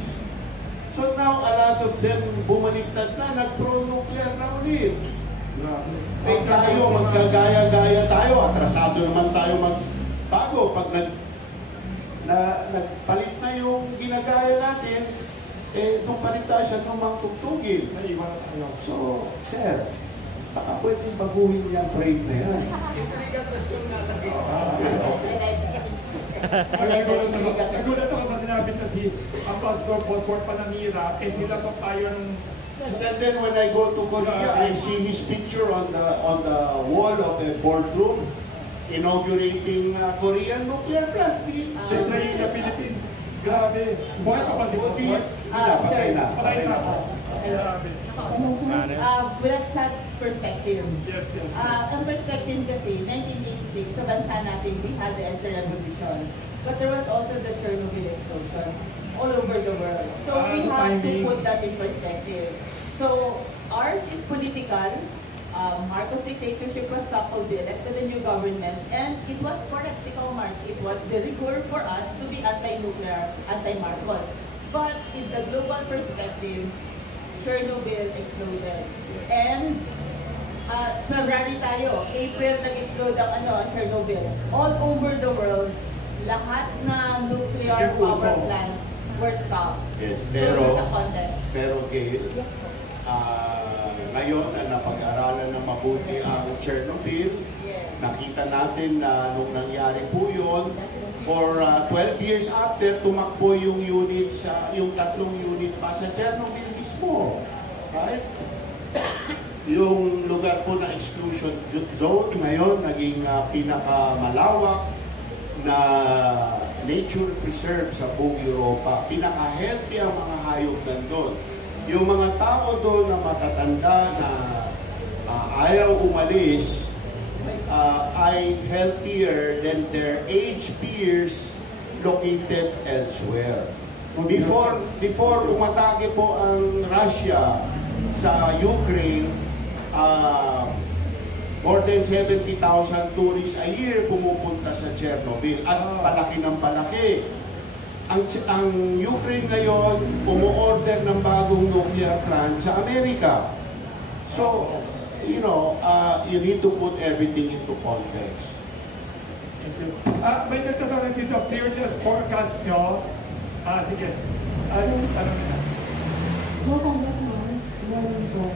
So now a lot of them bumaliktad na, nag-pro-nuclear na ulit. Eh tayo, maggagaya-gaya tayo, atrasado naman tayo magbago. Pag nagpalit na yung ginagaya natin, eh doon pa rin tayo sa lumang tugtugin. So, sir, baka pwedeng baguhin yung frame na yan. Nagulat ako sa sinabi na si Ambassador Bosworth Pananira, eh sila supplier ng... Yes, and then when I go to Korea, I see his picture on the wall of the boardroom inaugurating Korean nuclear plants. Siyempre yung Philippines. Grabe. Buhay pa ba si Bosworth? Patay na. Grabe. With that sad perspective. Yes. Ang perspective kasi, 1986, sa bansa natin, we had the EDSA revolution. But there was also the Chernobyl explosion all over the world. So we have to put that in perspective. So ours is political. Marcos dictatorship was toppled, we elected a new government, and it was correct, Mark. It was the rigor for us to be anti-nuclear, anti-Marcos. But in the global perspective, Chernobyl exploded. And February tayo, April nag-explode ang Chernobyl. All over the world, lahat na nuclear power plants were stopped. Yes, pero Gail, ngayon na napag-aralan na mabuti ang Chernobyl, nakita natin na nung nangyari po yun, for 12 years after, tumakbo yung units, yung 3 unit pa sa Chernobyl mismo. Right? Yung lugar po na exclusion zone ngayon, naging pinakamalawak na nature preserve sa buong Europa. Pinaka-healthy ang mga hayop doon. Yung mga tao doon na matatanda na ayaw umalis ay healthier than their age peers located elsewhere. Before umatake po ang Russia sa Ukraine, more than 70,000 tourists a year pumupunta sa Chernobyl at palaki ng palaki. Ang Ukraine ngayon, umu-order ng bagong nuclear plant sa Amerika. So, you know, you need to put everything into context. May nagtatanong dito, fearless forecast nyo. Sige. Tanong na. Congressman, morning po.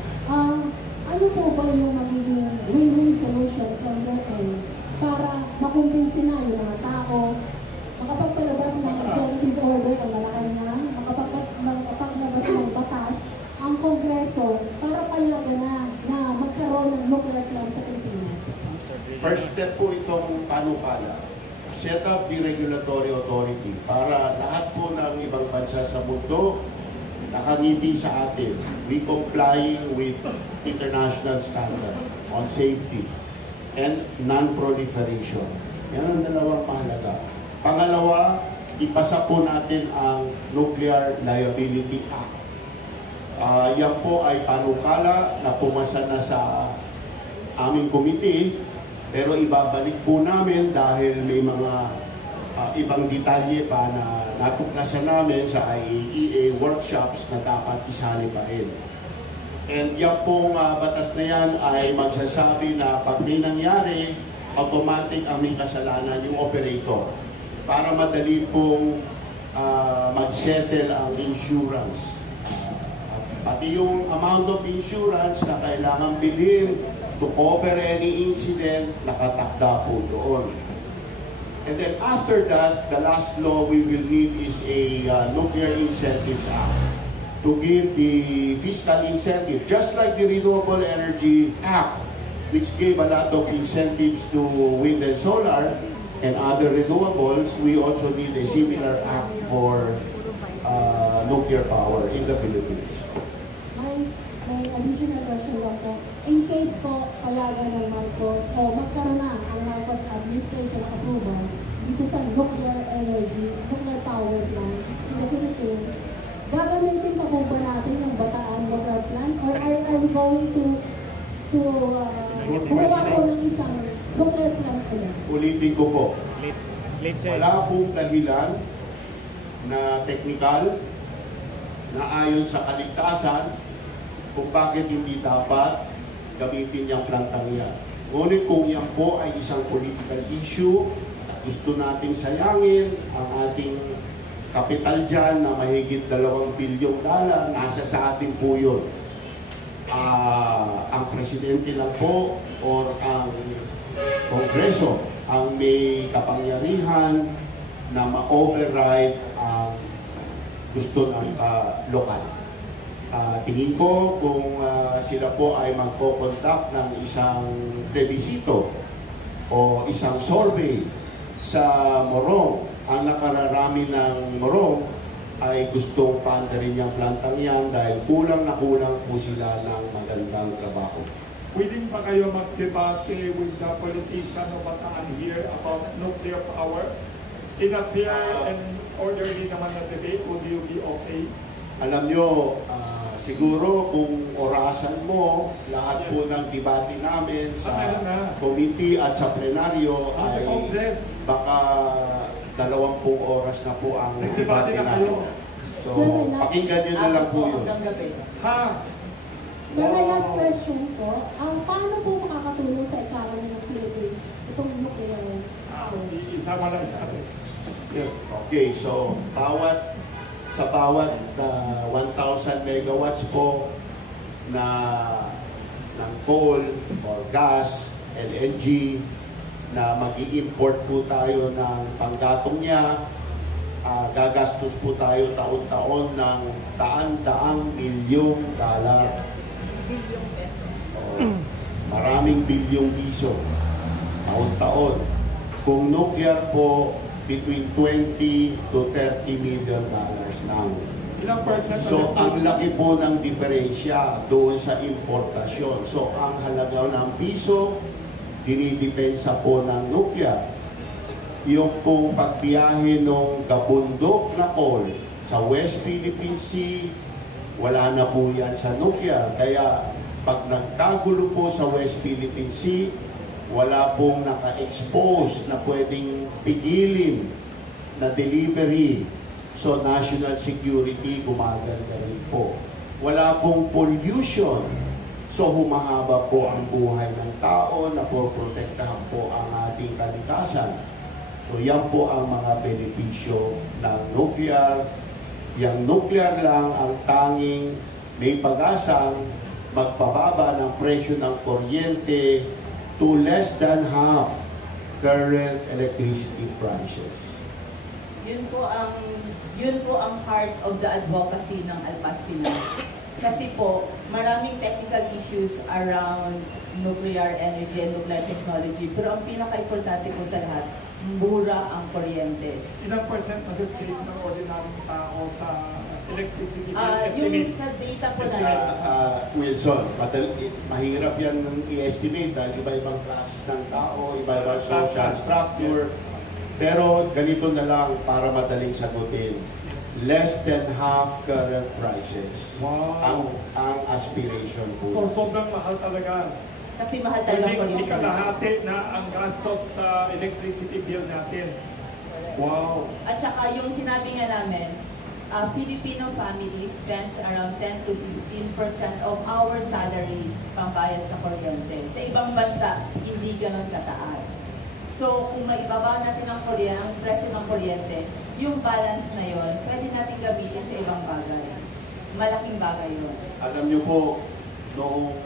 ano po ba yung magiging win-win solution from your end para makumbinsi na yung mga tao, makapagpalabas ng executive order ng Malacanang, makapaglabas ng batas ang Kongreso para payagan na magkaroon ng nuclear plant sa Pilipinas? First step po itong panukala. Set up the regulatory authority para lahat po ng ibang bansa sa mundo nakangiti sa atin. We complying with international standard on safety and non-proliferation. Yan ang dalawang mahalaga. Pangalawa, ipasa po natin ang Nuclear Liability Act. Yan po ay panukala na pumasa na sa aming committee, pero ibabalik po namin dahil may mga ibang detalye pa na natuklasan namin sa IAEA workshops na dapat isali pa rin. And yan pong batas na yan ay magsasabi na pag may nangyari, automatic ang may kasalanan yung operator para madali pong mag-settle ang insurance. Pati yung amount of insurance na kailangan bilhin to cover any incident, nakatakda po doon. And then after that, the last law we will need is a Nuclear Incentives Act to give the fiscal incentive, just like the Renewable Energy Act, which gave a lot of incentives to wind and solar and other renewables. We also need a similar act for nuclear power in the Philippines. May additional question lang po. In case po payagan ng Marcos o magkaroon na ang Marcos administration approval dito sa nuclear energy, nuclear power plant in the Philippines, gagamitin pa po ba natin ng Bataan nuclear plant or are we going to gumawa po ng isang nuclear plant po lang? Ulitin ko po. Wala pong dahilan na technical na ayon sa kaligtasan kung bakit hindi dapat gamitin yung plantang yan. Ngunit kung yan po ay isang political issue, gusto nating sayangin ang ating kapital dyan na mahigit $2 billion, nasa sa atin po yun. Ang presidente lang po or ang Kongreso ang may kapangyarihan na ma-override ang gusto ng lokal. Tingin ko kung sila po ay magpo-conduct ng isang plebisito o isang survey sa Morong, ang nakararami ng Morong ay gustong paandarin yung plantang yan dahil kulang na kulang po sila ng magandang trabaho. Willing pa kayo mag-debate with the politician of Bataan here about nuclear power? In a fair and orderly naman na debate, would you be okay? Alam nyo, siguro kung orasan mo, lahat po ng debate namin sa committee at sa plenaryo ay baka 20 oras na po ang debate namin. So, pakinggan nyo na lang po yun. Ha? Sir, my last question po, paano po makakatulong sa economy ng Philippines itong nuclear power? Isama lang sa atin. Yes. Okay, so sa bawat 1,000 megawatts po na ng coal or gas, LNG, na mag-i-import po tayo ng panggatong niya, gagastos po tayo taon-taon ng daan-daang $1 billion. Maraming bilyong piso taon-taon. Kung nuclear po, between $20 to $30 million lang. Ilang percent? So, ang laki po ng diferensya doon sa importasyon. So, ang halaga ng piso, dinidepensa po ng nuclear. Yung pong pagbiyahe ng kabundok na coal sa West Philippine Sea, wala na po yan sa nuclear. Kaya, pag nagkagulo po sa West Philippine Sea, wala pong naka-expose na pwedeng pigilin na delivery. So, national security gumaganda rin po. Wala pong pollution. So, humahaba po ang buhay ng tao na protektahan po ang ating kalikasan. So, yan po ang mga benepisyo ng nuclear. Yang nuclear lang ang tanging may pag-asang magpababa ng presyo ng kuryente to less than half current electricity prices. Yun po ang heart of the advocacy ng Alpas Pinas. Kasi po, maraming technical issues around nuclear energy and nuclear technology. Pero ang pinaka-importante po sa lahat, mura ang kuryente. Ilang percent masasave ng ordinaryong tao sa electricity bill Yung estimate? sa data po natin, Wilson, mahirap yan i-estimate dahil iba-ibang classes ng tao, iba-ibang social structure. Pero ganito na lang para madaling sagutin. Less than half current prices. Wow. Ang aspiration po. So sobrang mahal talaga. kasi mahal talaga ang Hindi kuryente. kalahati na ang gastos sa electricity bill natin. Wow. At saka yung sinabi nga namin, Filipino family spends around 10 to 15% of our salaries pambayad sa kuryente. Sa ibang bansa, hindi ganun kataas. So, kung maibaba natin ang presyo ng kuryente, yung balance na yon, pwede natin gamitin sa ibang bagay. Malaking bagay yun. Alam niyo po, noong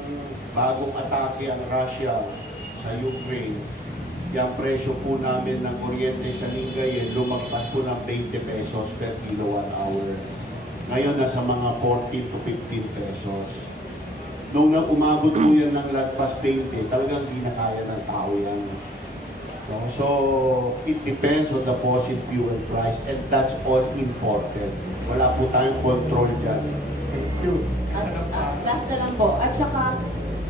bagong atake ang Russia sa Ukraine, yung presyo po namin ng kuryente sa Lingayen, lumagpas po ng 20 pesos per kilowatt hour. Ngayon, nasa mga 14 to 15 pesos. Nung umabot po yan ng lagpas 20, talagang di na kaya ng tao yan. No? So, it depends on the fossil fuel price and that's all imported. Wala po tayong control dyan. Thank you. Last na lang po. At saka,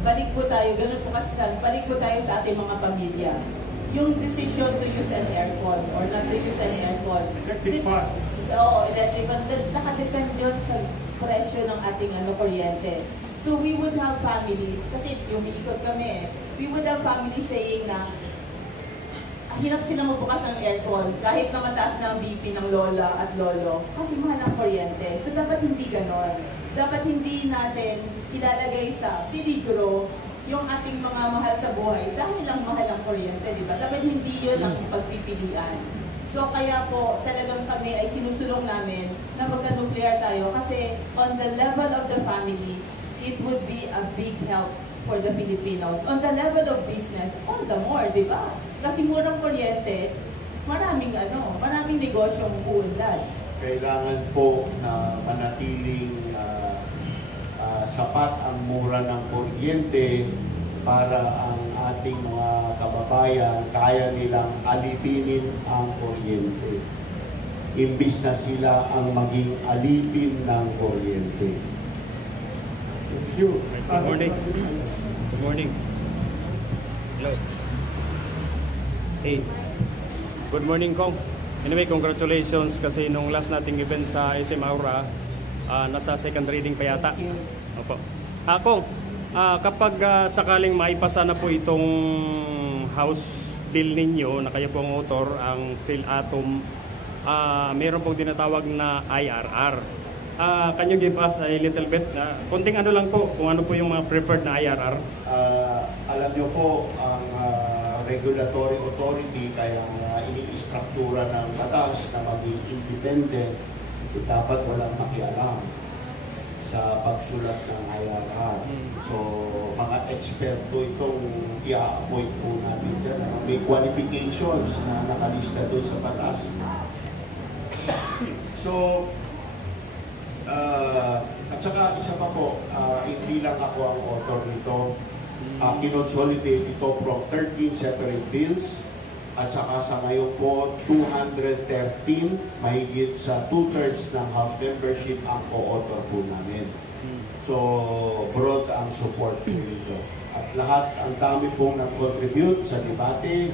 balik po tayo, ganun po kasi balik po tayo sa ating mga pamilya. Yung decision to use an aircon or not to use an aircon. Electric fan. Oo, electric fan. Nakadepend yun sa presyo ng ating kuryente. So we would have families, kasi umiikot kami we would have families saying na hirap silang magbukas ng aircon kahit na mataas na ang BP ng lola at lolo kasi mahal ang kuryente. So dapat hindi ganon. Dapat hindi natin ilalagay sa peligro yung ating mga mahal sa buhay dahil lang mahal ang kuryente, di ba? Dapat hindi yun ang pagpipilian. So kaya po talagang kami ay sinusulong namin na magka-nuclear tayo kasi on the level of the family, it would be a big help for the Filipinos. On the level of business, all the more, di ba? Kasi murang kuryente, maraming negosyong uunlad. Kailangan po na manatiling sapat ang mura ng kuryente para ang ating mga kababayan kaya nilang alipinin ang kuryente. Imbis na sila ang maging alipin ng kuryente. Thank you. Good morning. Good morning. Hello. Hey. Good morning, Kong. Anyway, congratulations kasi nung last nating event sa SM Aura, nasa second reading pa yata. Opo. Kong, kapag sakaling maipasa na po itong House Bill ninyo na kayo po ang author, ang PhilAtom, meron pong dinatawag na IRR. Can you give us a little bit, konting ano lang po, kung ano po yung mga preferred na IRR? Alam niyo po, ang regulatory authority, kaya ini-istruktura ng batas na maging independent, dapat walang makialam sa pagsulat ng IRR. So, mga eksperto itong i-appoint po natin dyan. May qualifications na nakalista doon sa batas. So, at saka isa pa po, hindi lang ako ang author nito. Kinonsolidate ito from 13 separate bills. At saka sa ngayon po, 213, mahigit sa 2/3 ng House membership ang co-author po namin. So, broad ang support po nito. At lahat, ang dami pong nag-contribute sa debate,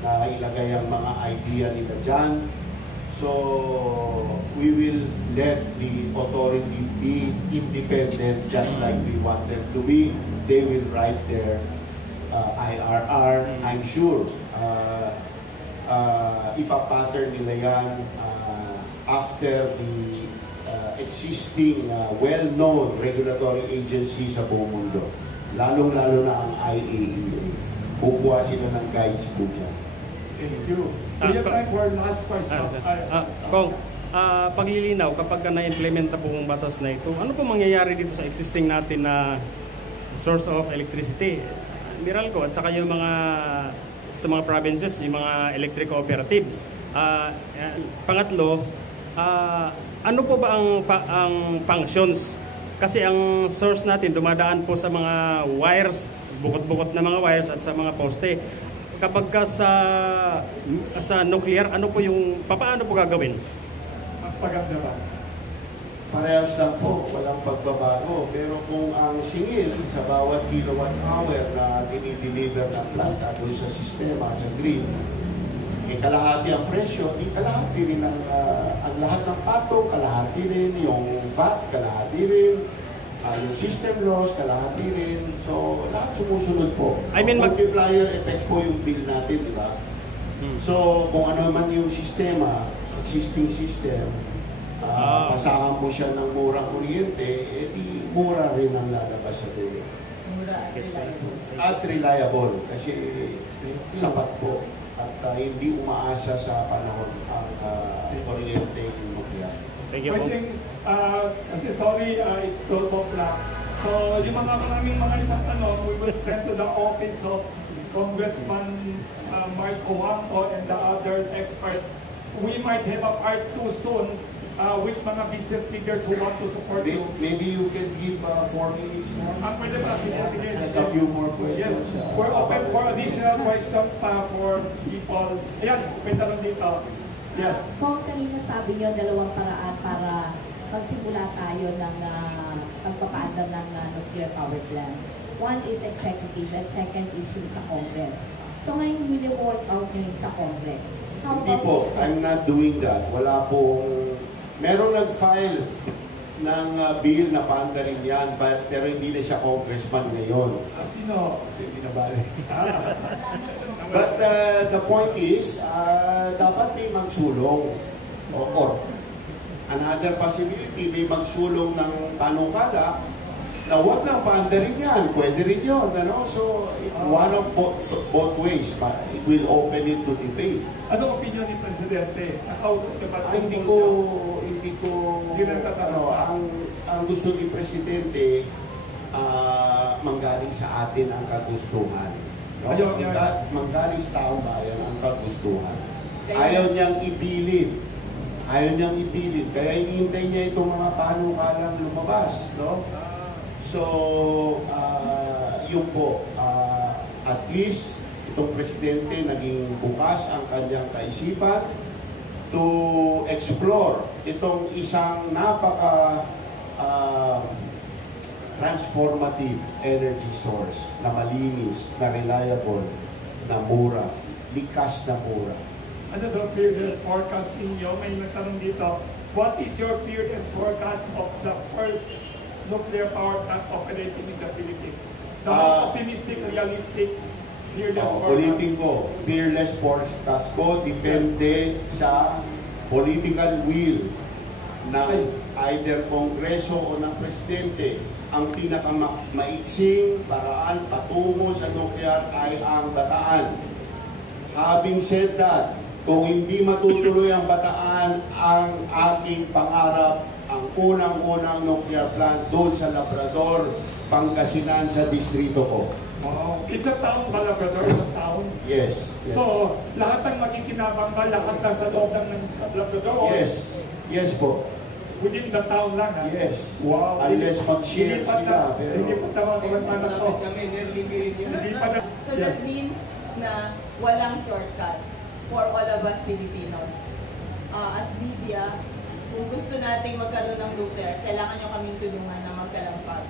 na ilagay ang mga idea nila dyan. So, we will let the authority be independent just like we want them to be. They will write their IRR, I'm sure. Ipapattern nila yan after the existing well-known regulatory agency sa buong mundo. Lalong-lalo na ang IAEA. Kukuha sila ng guides po dyan. Thank you. We have time for last question. Kong, paglilinaw kapag na-implement na po ang batas na ito, ano po mangyayari dito sa existing natin na source of electricity? Meralco at saka yung mga sa mga provinces, yung mga electric cooperatives. Pangatlo, ano po ba ang functions? Kasi ang source natin dumadaan po sa mga wires, bukod-bukod na mga wires at sa mga poste. Kapag ka sa nuclear, ano po yung paano po gagawin? Mas maganda ba? Parehas lang po, walang pagbabago. Pero kung ang singil sa bawat kilowatt hour na dinideliver ng planta doon sa sistema, sa grid, kalahati ang presyo, kalahati rin ang lahat ng patong, kalahati rin, yung VAT, kalahati rin, yung system loss, kalahati rin. So, lahat sumusunod po. Multiplier effect po yung bill natin, di ba? So, kung ano man yung sistema, existing system, pasahan mo siya ng murang kuryente, di mura rin ang lalabas sa bill. At reliable. Kasi sapat po. At hindi umaasa sa panahon ang kuryente nuclear. Thank you po. Kasi sorry, it's 12 o'clock. So, yung maraming mga ibang tanong, we will send to the office of Congressman Marco Wangco and the other experts. We might have a part 2 soon with mga business leaders who want to support you. Maybe you can give 4 minutes more. Pwede ba? Sige. Just a few more questions. Yes, we're open for additional questions pa for people. Ayan, may tanong dito. Yes. Kung kanina sabi niyo, dalawang paraan para magsimula tayo ng pagpapaandar ng nuclear power plant. One is executive and second is yung sa Congress. So ngayon, will you work out nyo yung sa Congress? Hindi po, I'm not doing that. Wala pong... Meron nag-file ng bill na paandarin yan, pero hindi na siya congressman ngayon. Sino? Hindi na balik. But the point is, dapat may magsulong. Or another possibility, may magsulong ng panukala na huwag nang paandarin yan. Pwede rin yun. Ano? So, one of both ways. It will open it to debate. Ano opinion ni Presidente? Nakausap ka ba? Hindi ko ang gusto ni Presidente manggaling sa atin ang kagustuhan. No? Manggaling sa taong bayan ang kagustuhan. Ayaw niyang ipilit. Kaya hinihintay niya itong mga panukalang lumabas. No? So, yun po. At least, itong Presidente naging bukas ang kanyang kaisipan to explore itong isang transformative energy source na malinis, na reliable, na mura, likas na mura. Ano daw fearless forecast ninyo? May nagtanong dito, what is your fearless forecast of the first nuclear power plant operating in the Philippines? The most optimistic, realistic, fearless forecast? Ulitin ko, fearless forecast ko depende sa political will ng either Kongreso o ng Presidente. Ang pinakamaiksing paraan patungo sa nuclear ay ang Bataan. Having said that, kung hindi matutuloy ang Bataan, ang aking pangarap, ang unang-unang nuclear plant doon sa Labrador, Pangasinan sa distrito ko. Wow. It's a town ba, Labrador? It's a town? Yes. So, lahat ng makikinabang ba, lahat na sa loob ng Labrador? Yes. Yes po. Within the town lang, ha? Yes. Wow. Unless mag-share sila. Hindi pa tawag ko So that means na walang shortcut for all of us Filipinos. As media, kung gusto nating magkaroon ng nuclear, kailangan nyo kaming tulungan na magkalampag.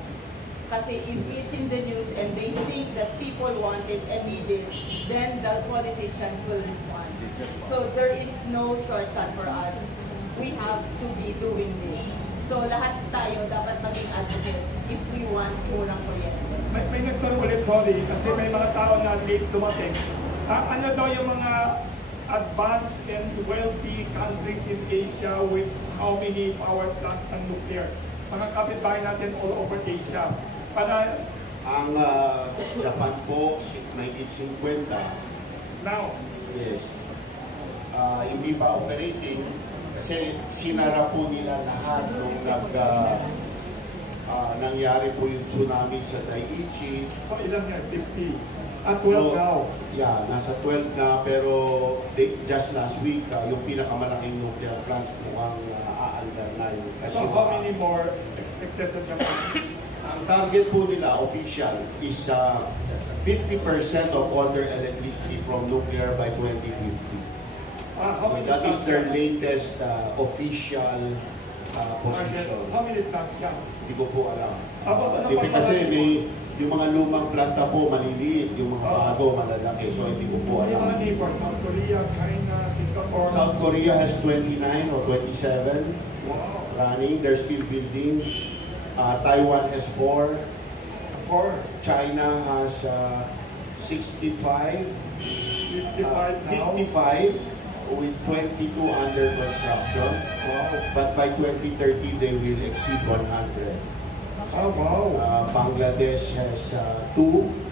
Kasi if it's in the news and they think that people want it and need it, then the politicians will respond. So there is no shortcut for us. We have to be doing this. So lahat tayo dapat maging advocates if we want murang kuryente. May nagtanong ulit, sorry, kasi may mga tao na late dumating. Ano daw yung mga advanced and wealthy countries in Asia with how many power plants ng nuclear? Mga kapitbahay natin all over Asia. Para ang Japan po, may 50. Now? Yes. Hindi pa operating. Kasi sinara po nila lahat nung nangyari po yung tsunami sa Daiichi. So ilan yan? 50? At 12 now? Yeah, nasa 12 na, pero just last week, yung pinakamalaking nuclear plant mukhang aandar na yung So how many more expected sa Japan? Ang target po nila, official, is 50% of all their electricity from nuclear by 2050. That is their latest official position. How many plants yan? Hindi ko po alam. Tapos ano Kasi may yung mga lumang planta po maliliit, yung mga bago malalaki. So hindi ko po Yung alam. mga neighbors, South Korea, China, Singapore. South Korea has 29 or 27 running. They're still building. Taiwan has 4. China has 65. 55 with 22 under construction. But by 2030, they will exceed 100. Oh, wow. Bangladesh has 1,200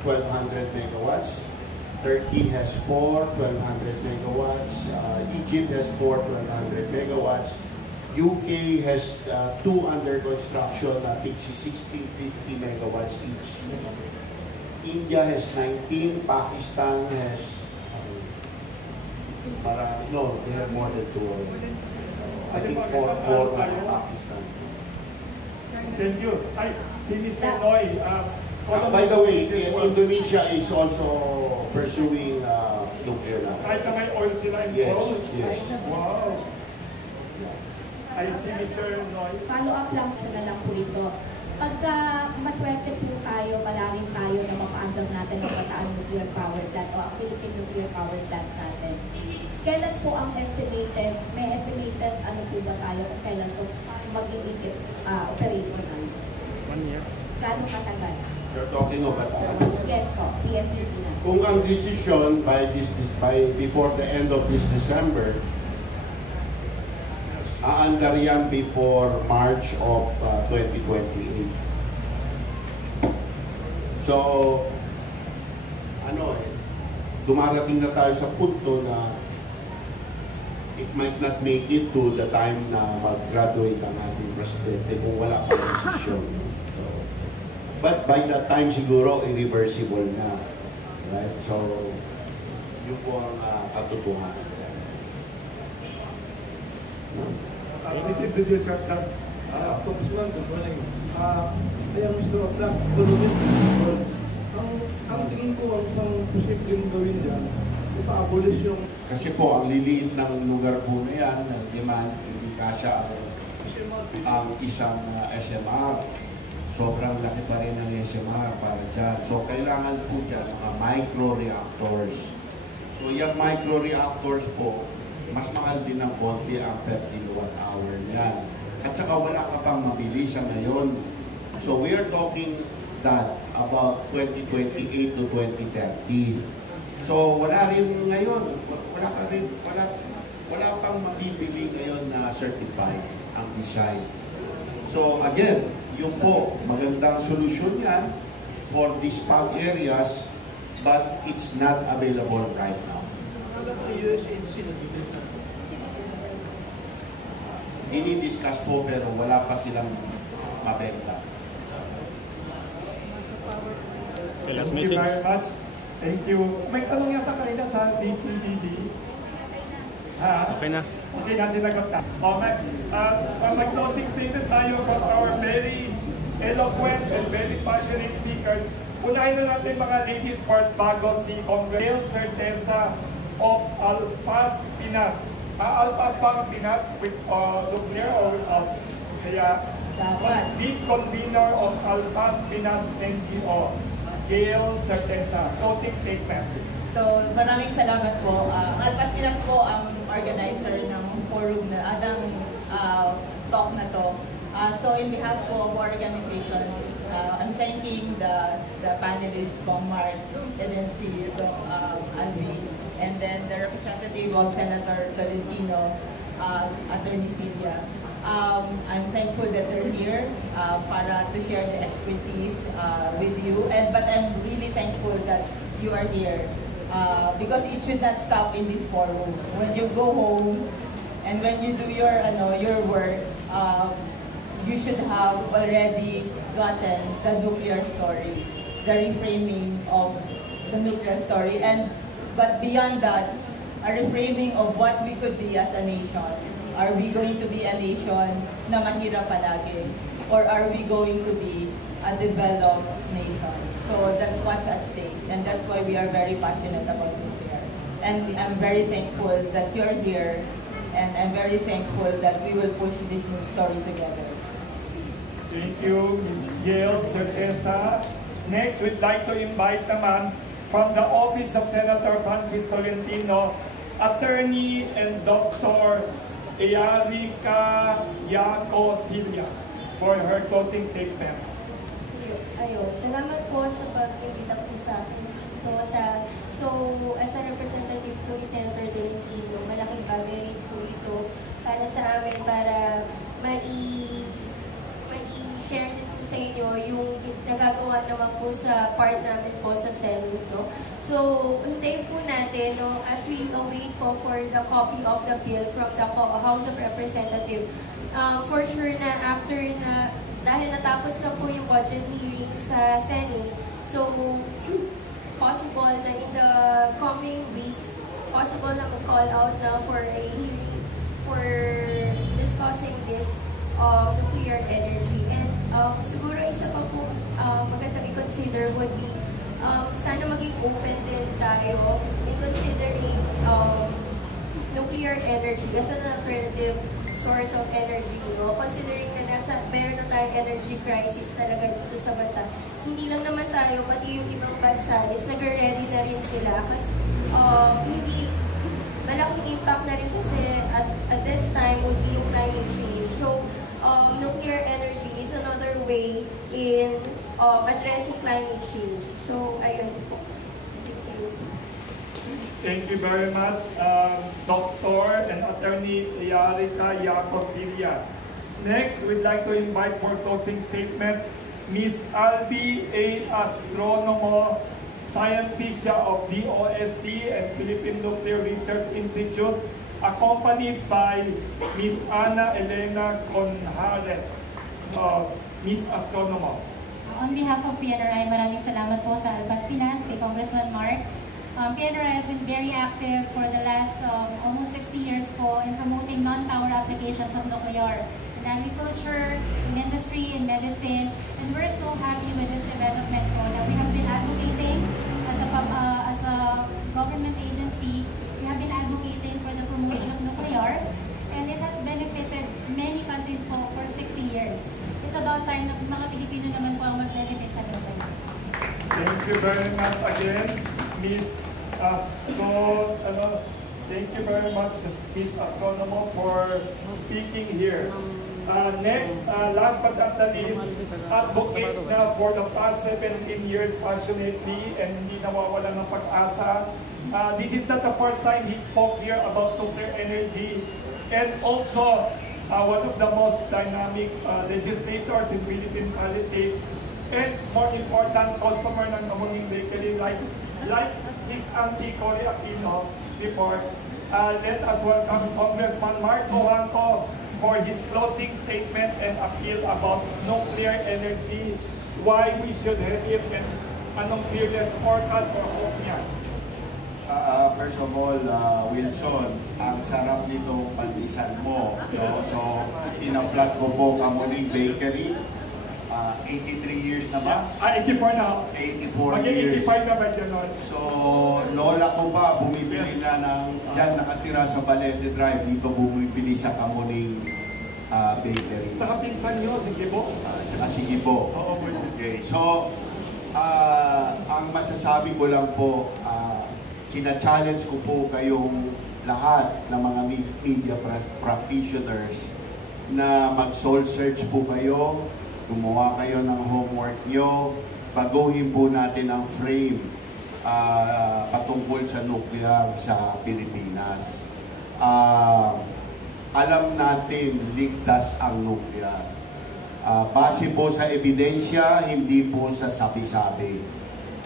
megawatts. Turkey has 1,200 megawatts. Egypt has 1,200 megawatts. UK has 2 under construction, I think 1,650 megawatts each. India has 19. Pakistan has they have more than 2. I think 4 Pakistan. Thank you. Ay, si Mr. Noy. By the way, Indonesia is also pursuing nuclear now. Kahit na may oil sila involved? Yes. Wow. Ay, si Mr. Noy. Follow up lang siya na lang po ito. Pagka maswerte po tayo, malaking tayo na mapaandar natin ang Bataan Nuclear Power Plant o ang Philippine Nuclear Power Plant natin. Kailan po ang estimated, may estimated ano po ba tayo kung kailan po magiging operator na? 1 year. Gano'ng katagal? You're talking about Yes po, PMPC na. kung ang decision before the end of this December, aandar yan before March of 2028. So, dumarating na tayo sa punto na it might not make it to the time na mag-graduate ang ating presidente kung wala pang desisyon. So, but by that time siguro irreversible na. Right? So, yun po ang katotohanan. Please introduce yourself. Congressman, good morning. I am Mr. Oplak, Tulungin. Ang tingin ko, ang isang posibleng gawin dyan, ipa-abolish yung... Kasi po, ang liliit ng lugar po na yan, ng demand, hindi kasya ang isang SMR. Sobrang laki pa rin ng SMR para dyan. So, kailangan po dyan mga micro-reactors. So, yung micro-reactors po, mas mahal din ng konti ang per kilowatt hour niyan. At saka wala ka pang mabili sa ngayon. So we are talking that about 2028 to 2030. So wala rin ngayon, wala pang mabibili ngayon na certified ang design. So again, yun po, magandang solusyon yan for these fog areas, but it's not available right now. Ini-discuss po pero wala pa silang mabenta. Last Thank you message. very much. Thank you. May tanong yata kanina sa DCDD. Okay na. Okay na, sinagot na. Mag-closing statement tayo from our very eloquent and very passionate speakers. Unahin na natin mga ladies first bago si Congressman Certeza of Alpas, Pinas. Alpas ba ang Pinas with nuclear or without? Kaya, lead convener of Alpas Pinas NGO, Gail Certeza. Closing statement. So, maraming salamat po. Alpas Pinas po ang organizer ng forum na, talk na to. So, in behalf po of our organization, I'm thanking the panelists, Mark, and then si Alvin, and then the representative of Senator Tolentino, Attorney Celia. I'm thankful that they're here para to share the expertise with you. But I'm really thankful that you are here because it should not stop in this forum. When you go home And when you do your work, you should have already gotten the nuclear story, the reframing of the nuclear story, but beyond that, a reframing of what we could be as a nation. Are we going to be a nation na mahirap palagi? Or are we going to be a developed nation? So that's what's at stake, and that's why we are very passionate about nuclear. And I'm very thankful that you're here, and I'm very thankful that we will push this new story together. Thank you, Ms. Gail Certeza. Next, we'd like to invite naman from the Office of Senator Francis Tolentino, Attorney and Dr. Eyarica Yaco Silva for her closing statement. Ayun, salamat po sa pag-invita po sa akin dito. So, as a representative po ni Senator Tolentino, malaking bagay rin po ito para sa amin para mai-share din po sa inyo yung nagagawa naman po sa part namin po sa Senate. So, hintayin po natin, no, as we await po for the copy of the bill from the House of Representatives, for sure na after na, dahil natapos na po yung budget hearing sa Senate, so, possible na in the coming weeks, possible na mag-call out na for a hearing for discussing this nuclear energy. And siguro isa pa po magandang i-consider would be sana maging open din tayo in considering nuclear energy as an alternative source of energy, no? Considering na meron na tayong energy crisis talaga dito sa bansa. Hindi lang naman tayo, pati yung ibang bansa is nag-ready na rin sila kasi hindi malaking impact na rin kasi at this time would be yung climate change. So, nuclear energy is another way in addressing climate change. So, ayun po. Thank you. Thank you very much, Dr. and Attorney Eyarica Yaco Silva. Next, we'd like to invite for closing statement Ms. Albi A. Astronomo, Scientist of DOST and Philippine Nuclear Research Institute, accompanied by Ms. Ana Elena Conjares, Ms. Astronomo. On behalf of PNRI, maraming salamat po sa Albas Pinas, kay Congressman Mark. PNRI has been very active for the last almost 60 years po in promoting non-power applications of nuclear in agriculture, in industry, in medicine, and we're so happy with this development po that we have been advocating as a government agency. We have been advocating for the promotion of nuclear, and it has benefited many countries po for 60 years. It's about time na mga Pilipino naman po ang mag-benefit sa nuclear. Thank you very much again, Ms. Thank you very much, Ms. Astronomo, for speaking here. Next, last but not the least, advocate na for the past 17 years passionately and hindi nawawala ng pag-asa. This is not the first time he spoke here about nuclear energy, and also one of the most dynamic legislators in Philippine politics, and more important, customer ng Kamuning Bakery like his auntie Cory Aquino before. Let us welcome Congressman Mark Cojuangco for his closing statement and appeal about nuclear energy, why we should have it, and anong fearless forecast or hope niya. First of all, Wilson, ang sarap nitong pandisan mo. No? So, in-upload ko po Kamuning Bakery. 83 years na ba? 84 na. 84 years. 85 na ba dyan? So, lola ko pa, bumibili na ng, dyan nakatira sa Balete Drive, dito bumibili sa Kamuning Bakery. Saka pinsan niyo, si Gibo? Tsaka si Gibo. Okay, so, ang masasabi ko lang po, kina-challenge ko po kayong lahat ng mga media practitioners na mag-soul search po kayo, gumawa kayo ng homework nyo, baguhin po natin ang frame patungkol sa nuclear sa Pilipinas. Alam natin, ligtas ang nuclear. Base po sa ebidensya, hindi po sa sabi-sabi.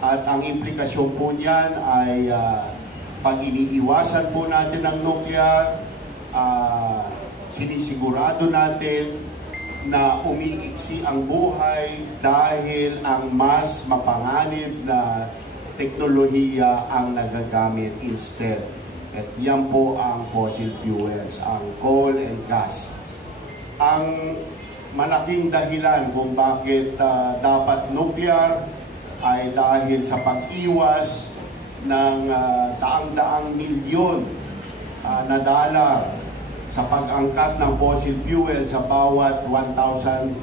At ang implikasyon po niyan ay pag iniiwasan po natin ang nuclear, sinisigurado natin na umiiksi ang buhay dahil ang mas mapanganib na teknolohiya ang nagagamit instead. At yan po ang fossil fuels, ang coal and gas. Ang malaking dahilan kung bakit dapat nuclear ay dahil sa pag-iwas ng daang-daang milyon na dollar sa pag-angkat ng fossil fuel sa bawat 1,000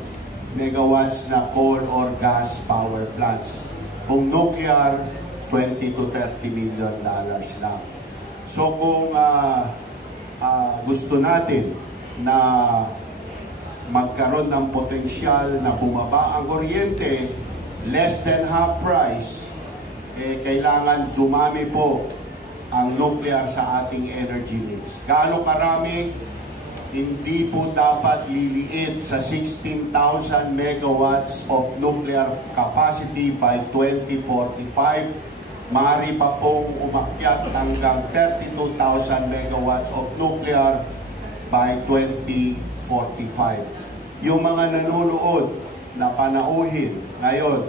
megawatts na coal or gas power plants. Kung nuclear, 20 to 30 million dollars lang. So kung gusto natin na magkaroon ng potensyal na bumaba ang kuryente, less than half price, kailangan dumami po ang nuclear sa ating energy mix. Gaano karami? Hindi po dapat liliit sa 16,000 megawatts of nuclear capacity by 2045. Maaari pa pong umakyat hanggang 32,000 megawatts of nuclear by 2045. Yung mga nanonood na panauhin ngayon,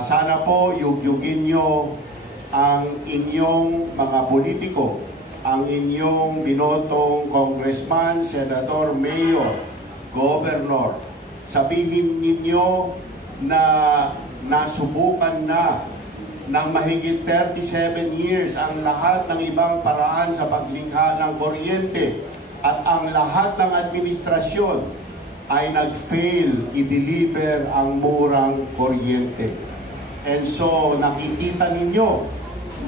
sana po yugyugin nyo ang inyong mga politiko, ang inyong binotong congressman, senador, mayor, governor. Sabihin ninyo na nasubukan na ng mahigit 37 years ang lahat ng ibang paraan sa paglikha ng kuryente at ang lahat ng administrasyon ay nag-fail i-deliver ang murang kuryente. And so nakikita ninyo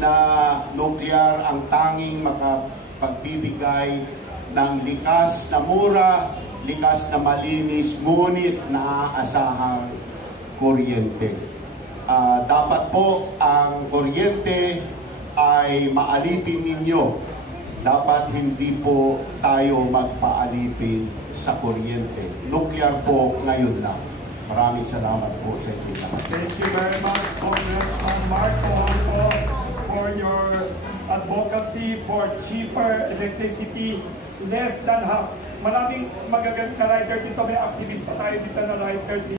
na nuclear ang tanging makapagbibigay ng likas na mura, likas na malinis, ngunit naaasahang kuryente. Dapat po ang kuryente ay maalipin ninyo. Dapat hindi po tayo magpaalipin sa kuryente. Nuclear po ngayon lang. Maraming salamat po sa inyo. Thank you very much, Congressman Marco, for your advocacy for cheaper electricity, less than half. Maraming magagaling na rider dito. May activist pa tayo dito na riders.